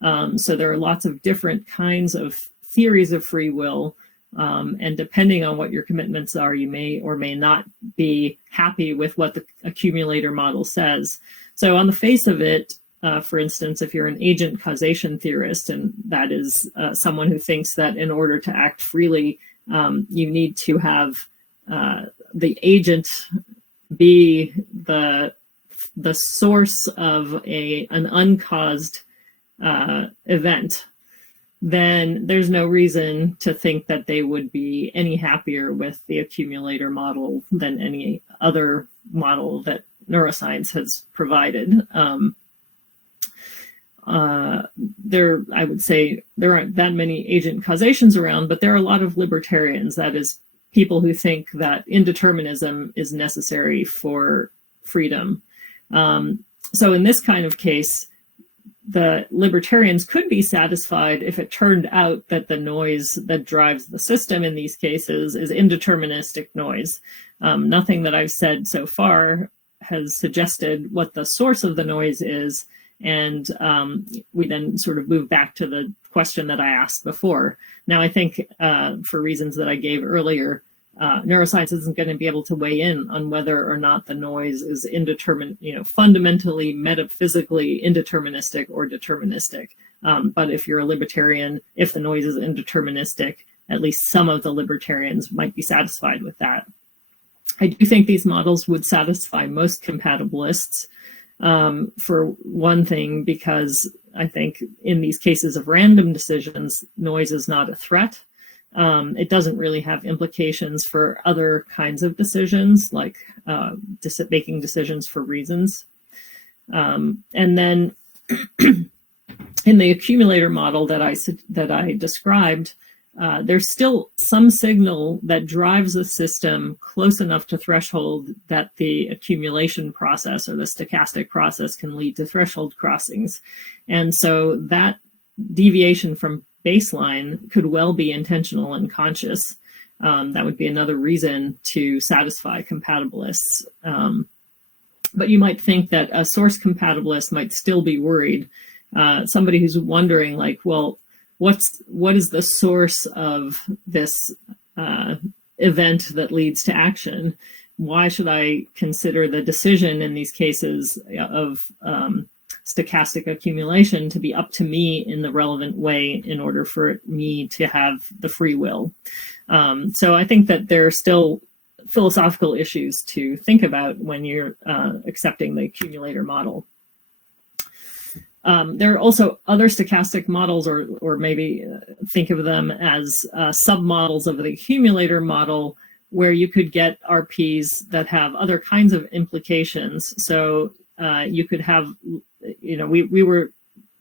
So there are lots of different kinds of theories of free will, and depending on what your commitments are, you may or may not be happy with what the accumulator model says. So on the face of it, for instance, if you're an agent causation theorist, and that is someone who thinks that in order to act freely, you need to have the agent be the source of an uncaused event, then there's no reason to think that they would be any happier with the accumulator model than any other model that neuroscience has provided. I would say there aren't that many agent causations around, but there are a lot of libertarians, that is, people who think that indeterminism is necessary for freedom. So in this kind of case, the libertarians could be satisfied if it turned out that the noise that drives the system in these cases is indeterministic noise. Nothing that I've said so far has suggested what the source of the noise is, and we then sort of move back to the question that I asked before. Now, I think for reasons that I gave earlier, neuroscience isn't going to be able to weigh in on whether or not the noise is fundamentally, metaphysically indeterministic or deterministic. But if you're a libertarian, if the noise is indeterministic, at least some of the libertarians might be satisfied with that. I do think these models would satisfy most compatibilists, for one thing, because I think in these cases of random decisions, noise is not a threat. It doesn't really have implications for other kinds of decisions, like making decisions for reasons. And then in the accumulator model that I described, there's still some signal that drives the system close enough to threshold that the accumulation process or the stochastic process can lead to threshold crossings. And so that deviation from baseline could well be intentional and conscious. That would be another reason to satisfy compatibilists. But you might think that a source compatibilist might still be worried. Somebody who's wondering, like, well, what is the source of this event that leads to action? Why should I consider the decision in these cases of stochastic accumulation to be up to me in the relevant way in order for me to have the free will? So I think that there are still philosophical issues to think about when you're accepting the accumulator model. There are also other stochastic models, or maybe think of them as submodels of the accumulator model, where you could get RPs that have other kinds of implications. So you could have, we were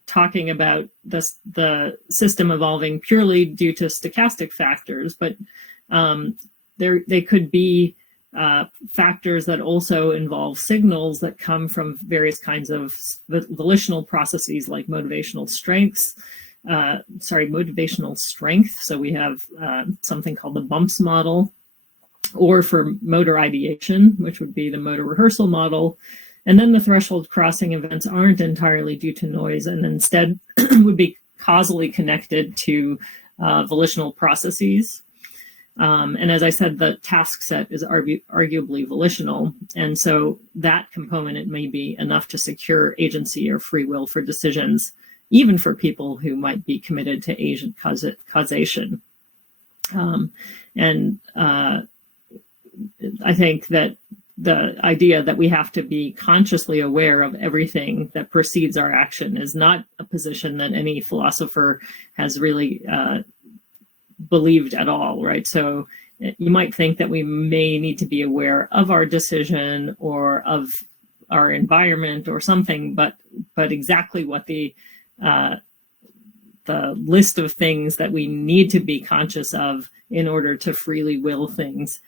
talking about the system evolving purely due to stochastic factors, but they could be factors that also involve signals that come from various kinds of volitional processes, like motivational strength. So we have something called the bumps model, or for motor ideation, which would be the motor rehearsal model. And then the threshold crossing events aren't entirely due to noise, and instead would be causally connected to volitional processes. And as I said, the task set is arguably volitional. And so that component may be enough to secure agency or free will for decisions, even for people who might be committed to agent causation. I think that the idea that we have to be consciously aware of everything that precedes our action is not a position that any philosopher has really believed at all, right? So you might think that we may need to be aware of our decision or of our environment or something, but exactly what the list of things that we need to be conscious of in order to freely will things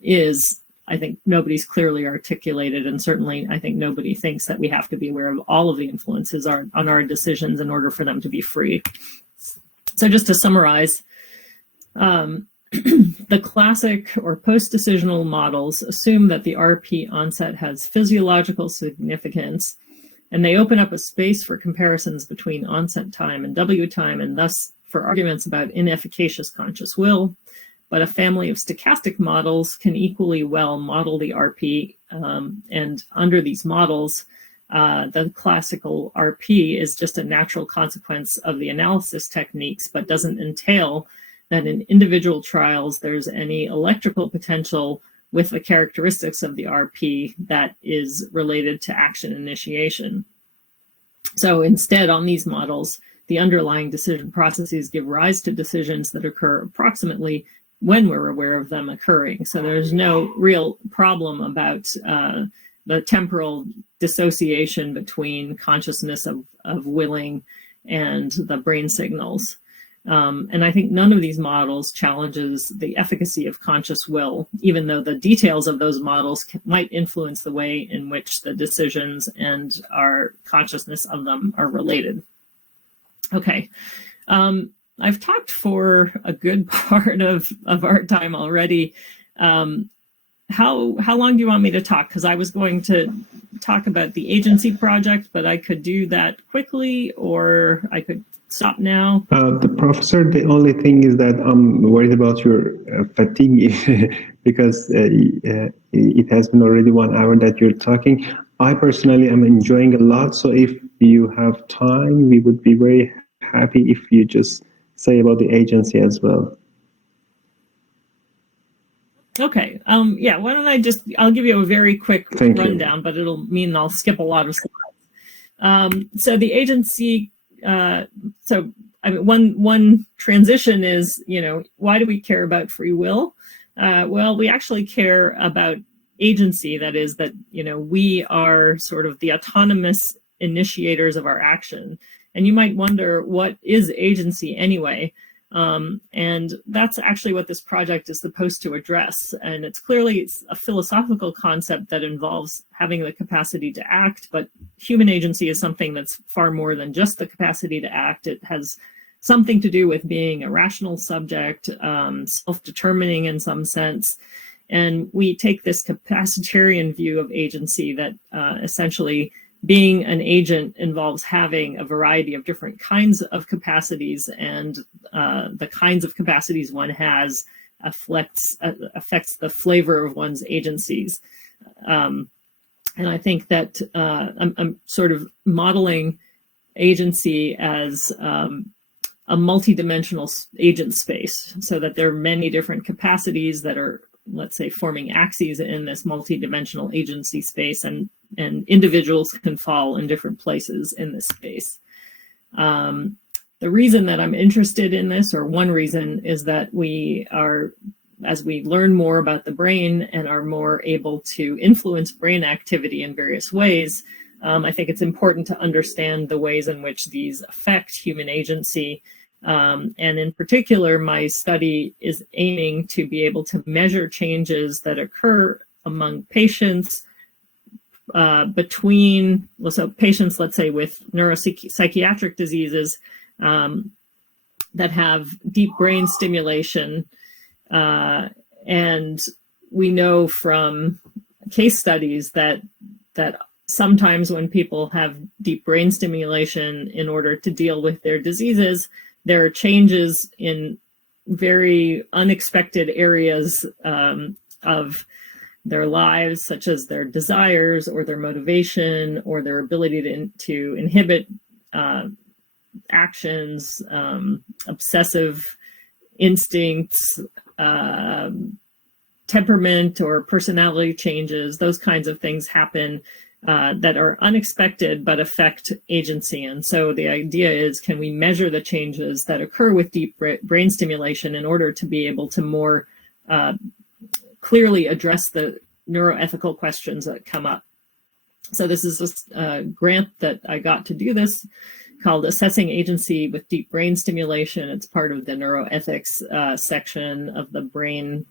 is, I think nobody's clearly articulated, and certainly I think nobody thinks that we have to be aware of all of the influences on our decisions in order for them to be free. So just to summarize, the classic or post-decisional models assume that the RP onset has physiological significance, and they open up a space for comparisons between onset time and W time, and thus for arguments about inefficacious conscious will. But a family of stochastic models can equally well model the RP, and under these models, the classical RP is just a natural consequence of the analysis techniques, but doesn't entail that in individual trials there's any electrical potential with the characteristics of the RP that is related to action initiation. So instead, on these models, the underlying decision processes give rise to decisions that occur approximately when we're aware of them occurring. So there's no real problem about the temporal dissociation between consciousness of willing and the brain signals. And I think none of these models challenges the efficacy of conscious will, even though the details of those models might influence the way in which the decisions and our consciousness of them are related. Okay, I've talked for a good part of our time already. How long do you want me to talk? Because I was going to talk about the agency project, but I could do that quickly, or I could stop now. The professor, the only thing is that I'm worried about your fatigue because it has been already 1 hour that you're talking. I personally am enjoying a lot, so if you have time, we would be very happy if you just say about the agency as well. Okay. Yeah, why don't I'll give you a very quick rundown, but it'll mean I'll skip a lot of slides. So the agency, one transition is, why do we care about free will? Well, we actually care about agency. That is that, we are sort of the autonomous initiators of our action. And you might wonder, what is agency anyway? And that's actually what this project is supposed to address. And it's a philosophical concept that involves having the capacity to act, but human agency is something that's far more than just the capacity to act. It has something to do with being a rational subject, self-determining in some sense. And we take this capacitarian view of agency that essentially being an agent involves having a variety of different kinds of capacities, and the kinds of capacities one has affects the flavor of one's agencies. And I think that I'm sort of modeling agency as a multidimensional agent space, so that there are many different capacities that are, let's say, forming axes in this multidimensional agency space, and individuals can fall in different places in this space. The reason that I'm interested in this, or one reason, is that we are, as we learn more about the brain and are more able to influence brain activity in various ways, I think it's important to understand the ways in which these affect human agency. And in particular, my study is aiming to be able to measure changes that occur among patients patients, let's say, with neuropsychiatric diseases that have deep brain stimulation. And we know from case studies that sometimes when people have deep brain stimulation in order to deal with their diseases, there are changes in very unexpected areas of their lives, such as their desires or their motivation or their ability to inhibit actions, obsessive instincts, temperament or personality changes. Those kinds of things happen that are unexpected but affect agency. And so the idea is, can we measure the changes that occur with deep brain stimulation in order to be able to more clearly address the neuroethical questions that come up? So this is a grant that I got to do this, called Assessing Agency with Deep Brain Stimulation. It's part of the neuroethics section of the BrainEE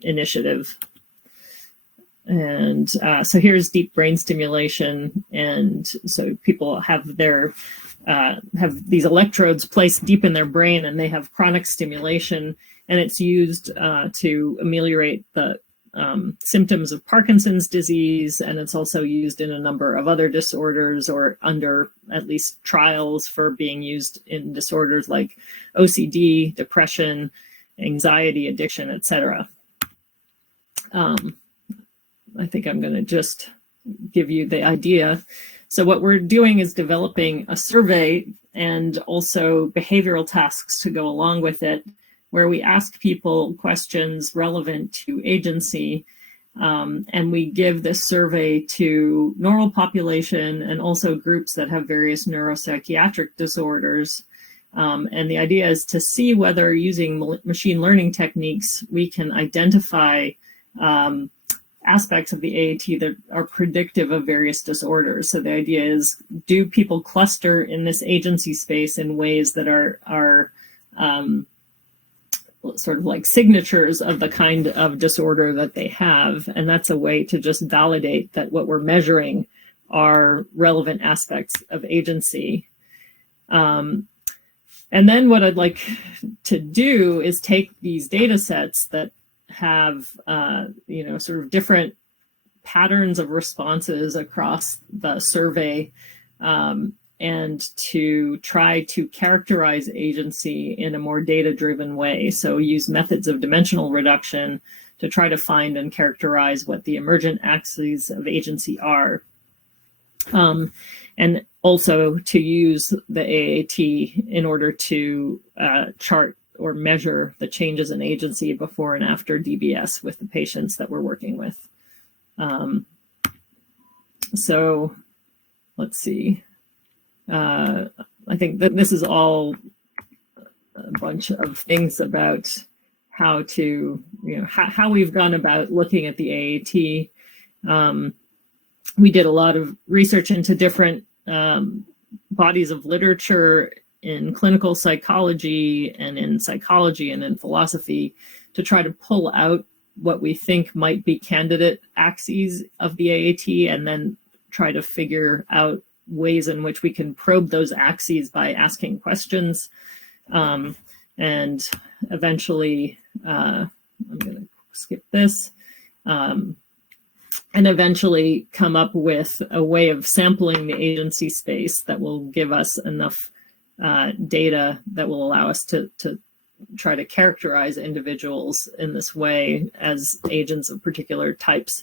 initiative. And so here's deep brain stimulation. And so people have have these electrodes placed deep in their brain, and they have chronic stimulation, and it's used to ameliorate the symptoms of Parkinson's disease, and it's also used in a number of other disorders, or under at least trials for being used in disorders like OCD, depression, anxiety, addiction, etc. I think I'm going to just give you the idea. So what we're doing is developing a survey and also behavioral tasks to go along with it, where we ask people questions relevant to agency. And we give this survey to normal population and also groups that have various neuropsychiatric disorders. And the idea is to see whether using machine learning techniques, we can identify aspects of the AAT that are predictive of various disorders. So the idea is, do people cluster in this agency space in ways that are sort of like signatures of the kind of disorder that they have? And that's a way to just validate that what we're measuring are relevant aspects of agency. And then what I'd like to do is take these data sets that have, sort of different patterns of responses across the survey, and to try to characterize agency in a more data-driven way. So use methods of dimensional reduction to try to find and characterize what the emergent axes of agency are. And also to use the AAT in order to chart or measure the changes in agency before and after DBS with the patients that we're working with. So let's see. I think that this is all a bunch of things about how to, how we've gone about looking at the AAT. We did a lot of research into different bodies of literature in clinical psychology and in psychology and in philosophy to try to pull out what we think might be candidate axes of the AAT, and then try to figure out ways in which we can probe those axes by asking questions. And eventually, I'm going to skip this, and eventually come up with a way of sampling the agency space that will give us enough data that will allow us to try to characterize individuals in this way as agents of particular types.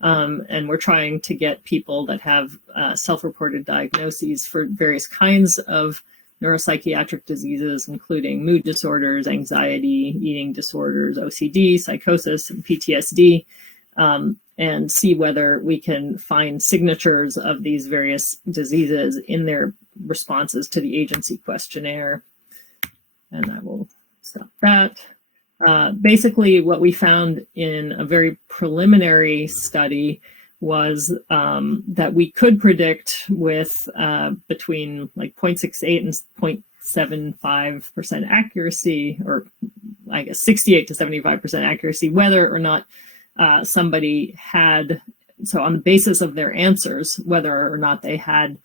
And we're trying to get people that have self-reported diagnoses for various kinds of neuropsychiatric diseases, including mood disorders, anxiety, eating disorders, OCD, psychosis, and PTSD, and see whether we can find signatures of these various diseases in their responses to the agency questionnaire. And I will stop that. Basically, what we found in a very preliminary study was that we could predict with between like 0.68 and 0.75% accuracy, or I guess 68 to 75% accuracy, whether or not somebody had, so on the basis of their answers, whether or not they had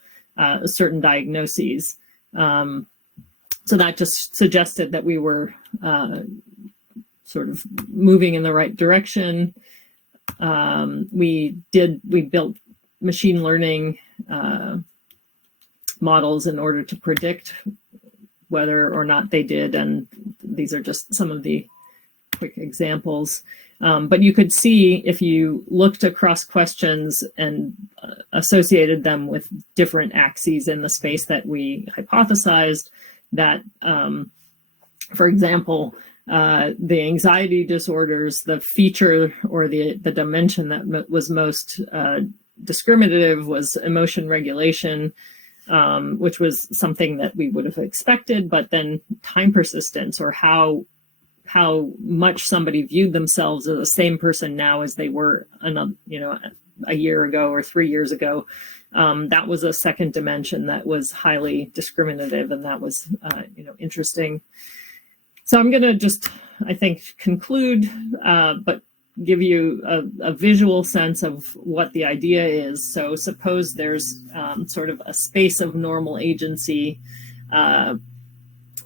certain diagnoses. So that just suggested that we were sort of moving in the right direction. We built machine learning models in order to predict whether or not they did, and these are just some of the quick examples. But you could see, if you looked across questions and associated them with different axes in the space that we hypothesized, that, for example, the anxiety disorders, the feature or the dimension that was most discriminative was emotion regulation, which was something that we would have expected, but then time persistence, or how much somebody viewed themselves as the same person now as they were a year ago or 3 years ago. That was a second dimension that was highly discriminative, and that was interesting. So I'm going to just, I think, conclude, but give you a visual sense of what the idea is. So suppose there's sort of a space of normal agency that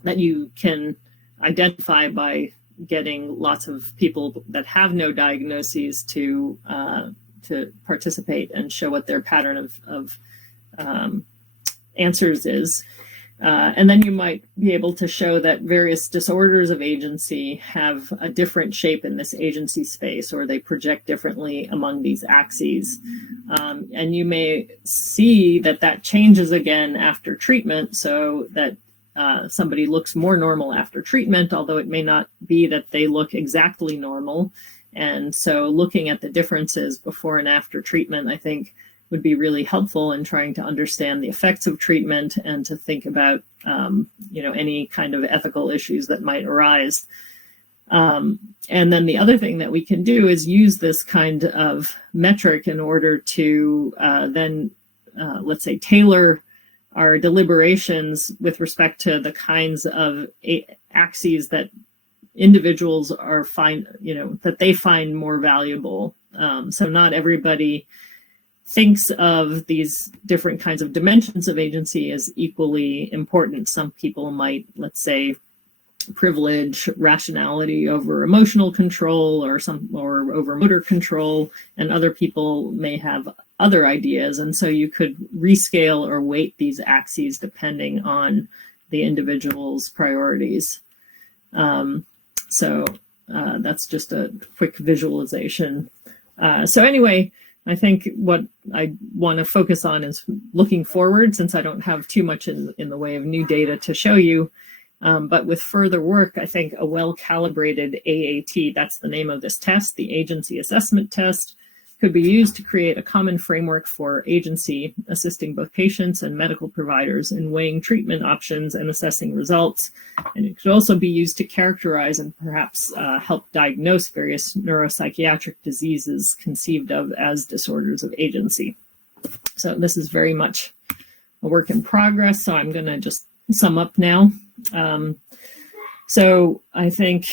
you can identify by getting lots of people that have no diagnoses to participate and show what their pattern of answers is. And then you might be able to show that various disorders of agency have a different shape in this agency space, or they project differently among these axes. And you may see that that changes again after treatment, so that somebody looks more normal after treatment, although it may not be that they look exactly normal. And so looking at the differences before and after treatment, I think, would be really helpful in trying to understand the effects of treatment and to think about, any kind of ethical issues that might arise. And then the other thing that we can do is use this kind of metric in order to let's say, tailor our deliberations with respect to the kinds of axes that individuals that they find more valuable. So not everybody thinks of these different kinds of dimensions of agency as equally important. Some people might, let's say, privilege rationality over emotional control or over motor control, and other people may have other ideas. And so you could rescale or weight these axes depending on the individual's priorities. So that's just a quick visualization. So anyway, I think what I want to focus on is looking forward, since I don't have too much in the way of new data to show you. But with further work, I think a well-calibrated AAT, that's the name of this test, the Agency Assessment Test, could be used to create a common framework for agency, assisting both patients and medical providers in weighing treatment options and assessing results. And it could also be used to characterize and perhaps help diagnose various neuropsychiatric diseases conceived of as disorders of agency. So this is very much a work in progress, so I'm going to just sum up now. So I think,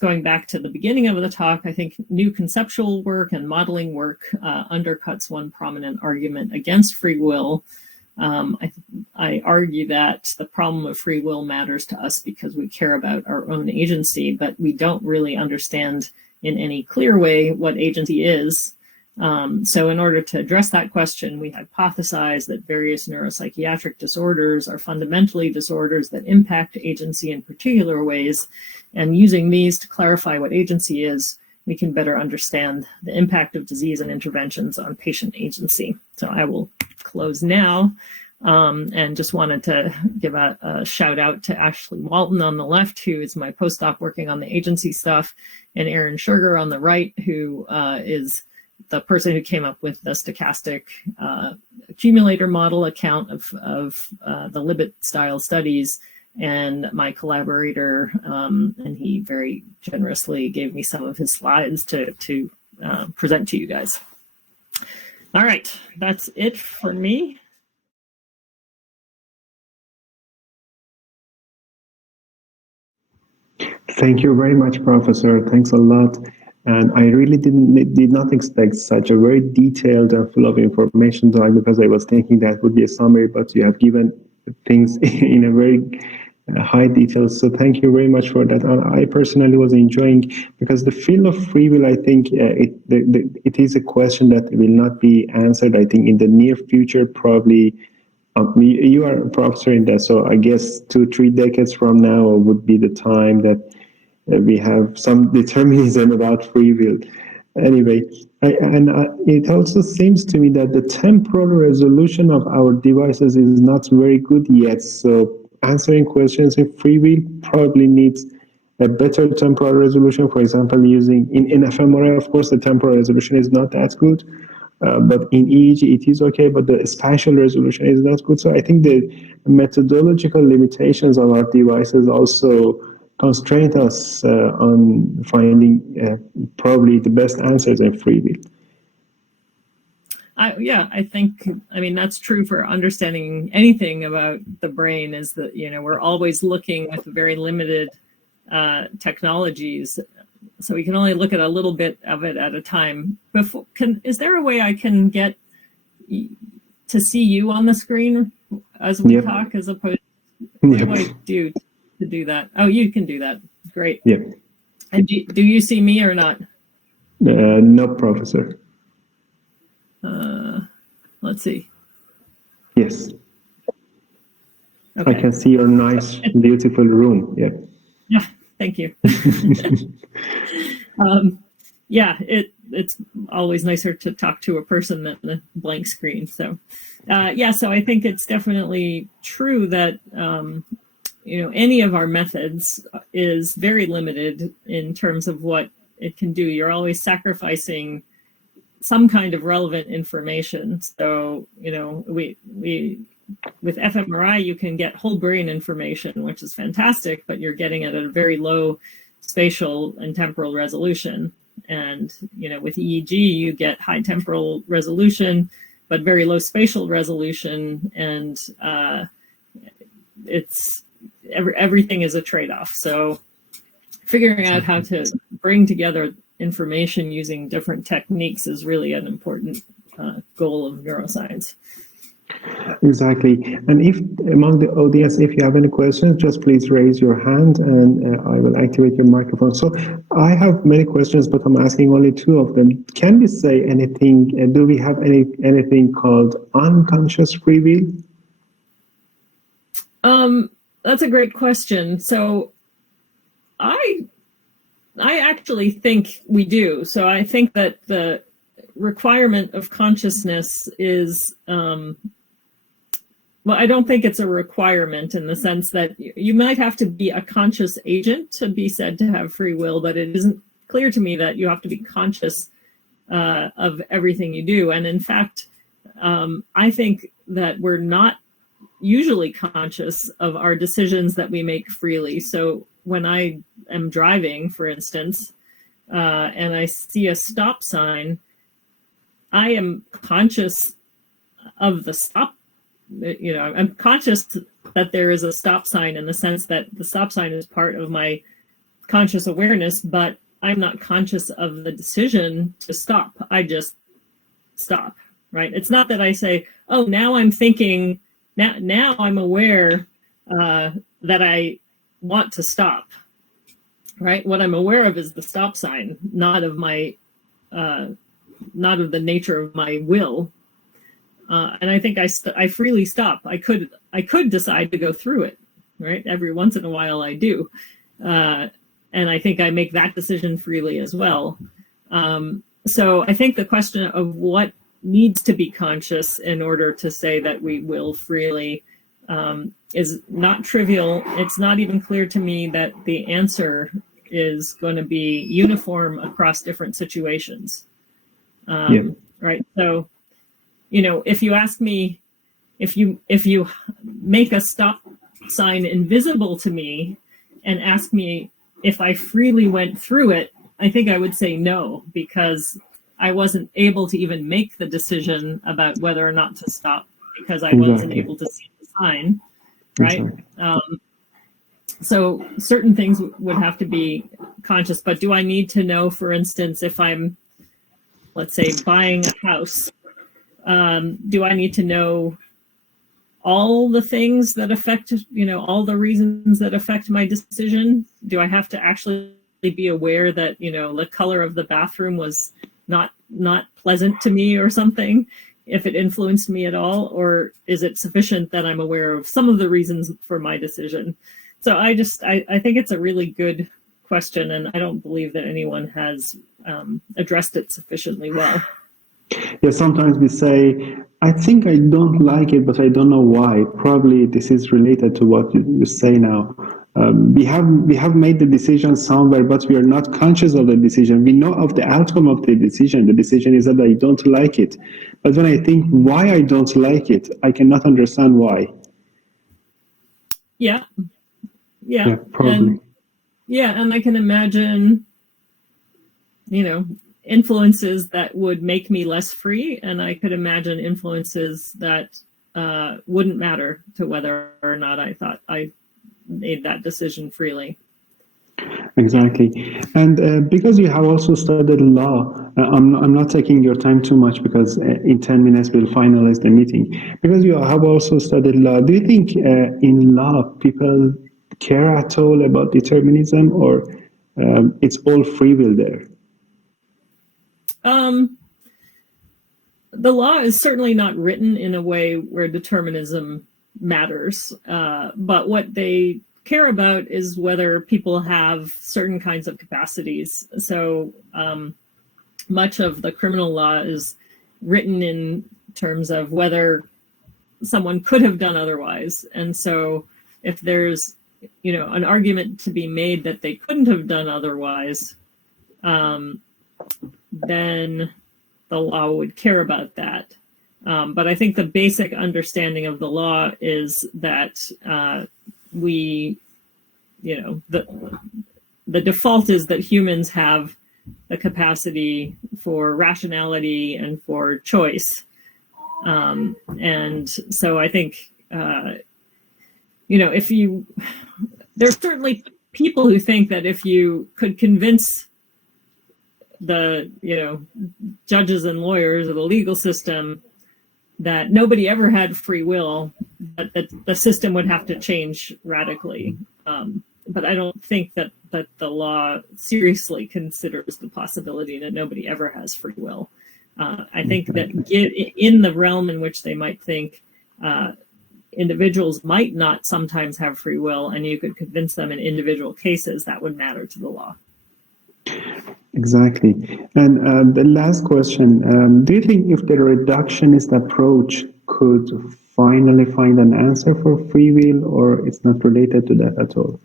going back to the beginning of the talk, I think new conceptual work and modeling work undercuts one prominent argument against free will. I argue that the problem of free will matters to us because we care about our own agency, but we don't really understand in any clear way what agency is. So in order to address that question, we hypothesize that various neuropsychiatric disorders are fundamentally disorders that impact agency in particular ways. And using these to clarify what agency is, we can better understand the impact of disease and interventions on patient agency. So I will close now, and just wanted to give a shout out to Ashley Walton on the left, who is my postdoc working on the agency stuff, and Aaron Sugar on the right, who is the person who came up with the stochastic accumulator model account of the Libet style studies, and my collaborator, and he very generously gave me some of his slides to present to you guys. All right, that's it for me. Thank you very much, Professor. Thanks a lot. And I really did not expect such a very detailed and full of information talk, because I was thinking that would be a summary, but you have given things in a very high detail. So thank you very much for that. I personally was enjoying, because the field of free will, I think it is a question that will not be answered, I think, in the near future, probably. You are a professor in that, so I guess 2-3 decades from now would be the time that we have some determinism about free will. Anyway, it also seems to me that the temporal resolution of our devices is not very good yet. So answering questions in free will probably needs a better temporal resolution. For example, using in fMRI, of course, the temporal resolution is not that good. But in EEG, it is okay, but the spatial resolution is not good. So I think the methodological limitations of our devices also constrain us on finding probably the best answers in free will. I think, that's true for understanding anything about the brain, is that, we're always looking with very limited technologies. So we can only look at a little bit of it at a time. Is there a way I can get to see you on the screen as we talk, as opposed to what do I do to do that? Oh, you can do that. Great. Yeah. And do you see me or not? No, Professor. Let's see. Yes. I can see your nice, beautiful room. Yeah. Yeah, thank you. It's always nicer to talk to a person than a blank screen. So, so I think it's definitely true that any of our methods is very limited in terms of what it can do. You're always sacrificing some kind of relevant information. So, we with fMRI, you can get whole brain information, which is fantastic, but you're getting it at a very low spatial and temporal resolution. And, with EEG, you get high temporal resolution, but very low spatial resolution. And everything is a trade-off. So figuring out how to bring together information using different techniques is really an important goal of neuroscience. Exactly. And if among the audience, if you have any questions, just please raise your hand and I will activate your microphone. So I have many questions, but I'm asking only two of them. Can we say anything? Do we have anything called unconscious free will? That's a great question. So I actually think we do. So I think that the requirement of consciousness is, I don't think it's a requirement in the sense that you might have to be a conscious agent to be said to have free will, but it isn't clear to me that you have to be conscious of everything you do. And in fact, I think that we're not usually conscious of our decisions that we make freely. So when I am driving, for instance, and I see a stop sign, I am conscious of the stop. I'm conscious that there is a stop sign in the sense that the stop sign is part of my conscious awareness, but I'm not conscious of the decision to stop. I just stop, right? It's not that I say, oh, now I'm thinking, now I'm aware that I want to stop, right? What I'm aware of is the stop sign, not of the nature of my will. And I think I freely stop. I could decide to go through it, right? Every once in a while I do. And I think I make that decision freely as well. So I think the question of what needs to be conscious in order to say that we will freely is not trivial. It's not even clear to me that the answer is going to be uniform across different situations. Right? So, if you ask me, if you make a stop sign invisible to me and ask me if I freely went through it, I think I would say no, because I wasn't able to even make the decision about whether or not to stop because I wasn't able to see the sign, right? So certain things would have to be conscious, but do I need to know, for instance, if I'm, let's say, buying a house, do I need to know all the things that affect, all the reasons that affect my decision? Do I have to actually be aware that, the color of the bathroom was not pleasant to me or something, if it influenced me at all? Or is it sufficient that I'm aware of some of the reasons for my decision? So I think it's a really good question, and I don't believe that anyone has addressed it sufficiently well. Yeah, sometimes we say, I think I don't like it, but I don't know why. Probably this is related to what you say now. We have made the decision somewhere, but we are not conscious of the decision. We know of the outcome of the decision. The decision is that I don't like it. But when I think why I don't like it, I cannot understand why. Yeah, probably. And I can imagine, influences that would make me less free, and I could imagine influences that wouldn't matter to whether or not I thought I made that decision freely. Exactly. And because you have also studied law, I'm not taking your time too much because in 10 minutes we'll finalize the meeting. Because you have also studied law, do you think in law people care at all about determinism, or it's all free will there? The law is certainly not written in a way where determinism matters. But what they care about is whether people have certain kinds of capacities. So much of the criminal law is written in terms of whether someone could have done otherwise. And so if there's, an argument to be made that they couldn't have done otherwise, then the law would care about that. But I think the basic understanding of the law is that the default is that humans have the capacity for rationality and for choice. And so I think, there's certainly people who think that if you could convince the, judges and lawyers of the legal system that nobody ever had free will, that the system would have to change radically. But I don't think that the law seriously considers the possibility that nobody ever has free will. I think that in the realm in which they might think individuals might not sometimes have free will, and you could convince them in individual cases, that would matter to the law. Exactly. And the last question, do you think if the reductionist approach could finally find an answer for free will, or it's not related to that at all?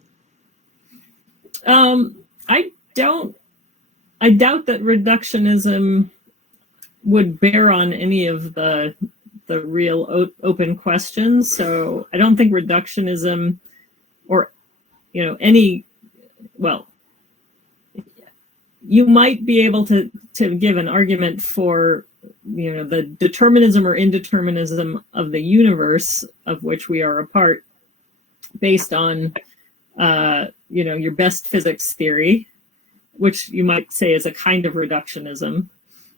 I doubt that reductionism would bear on any of the real open questions. So I don't think reductionism or, you might be able to give an argument for, the determinism or indeterminism of the universe of which we are a part based on, your best physics theory, which you might say is a kind of reductionism.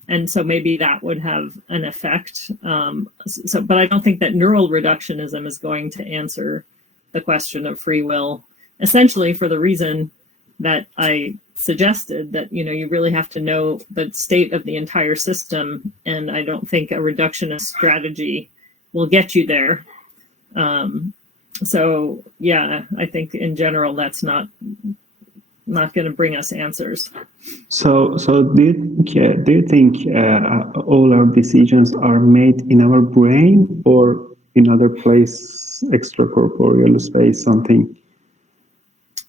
And so maybe that would have an effect. But I don't think that neural reductionism is going to answer the question of free will, essentially for the reason that I suggested, that, you really have to know the state of the entire system. And I don't think a reductionist strategy will get you there. So yeah, I think in general, that's not going to bring us answers. So do you think all our decisions are made in our brain or in other place, extracorporeal space, something?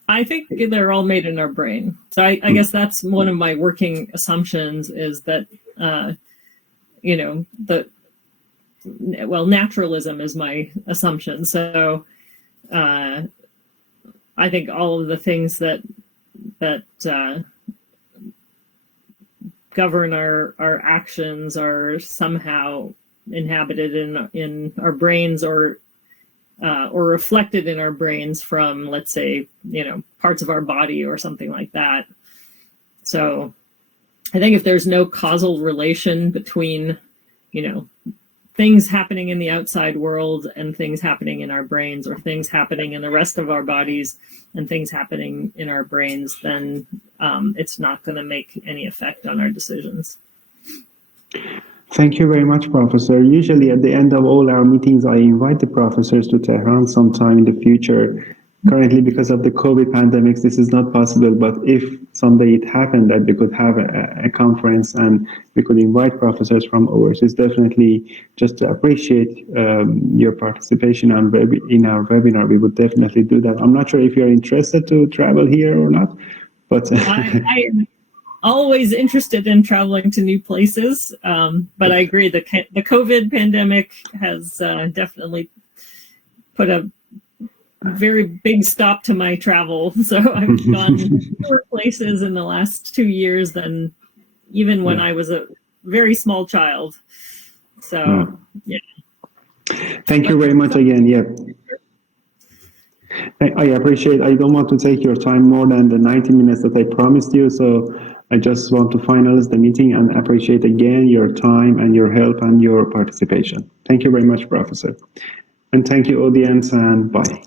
I think they're all made in our brain. So I guess that's one of my working assumptions, is that, naturalism is my assumption. So I think all of the things that govern our actions are somehow inhabited in our brains or reflected in our brains from, let's say, parts of our body or something like that. So I think if there's no causal relation between, things happening in the outside world and things happening in our brains, or things happening in the rest of our bodies and things happening in our brains, then it's not going to make any effect on our decisions. Thank you very much, Professor. Usually at the end of all our meetings, I invite the professors to Tehran sometime in the future. Currently, because of the COVID pandemics, this is not possible, but if someday it happened that we could have a conference and we could invite professors from overseas, definitely just to appreciate your participation in our webinar, we would definitely do that. I'm not sure if you're interested to travel here or not, but I am always interested in traveling to new places, but I agree the COVID pandemic has definitely put a very big stop to my travel. So I've gone more places in the last 2 years than even when I was a very small child. So, yeah. Thank you very much again. Yeah. I appreciate, I don't want to take your time more than the 90 minutes that I promised you. So I just want to finalize the meeting and appreciate again your time and your help and your participation. Thank you very much, Professor. And thank you, audience, and bye.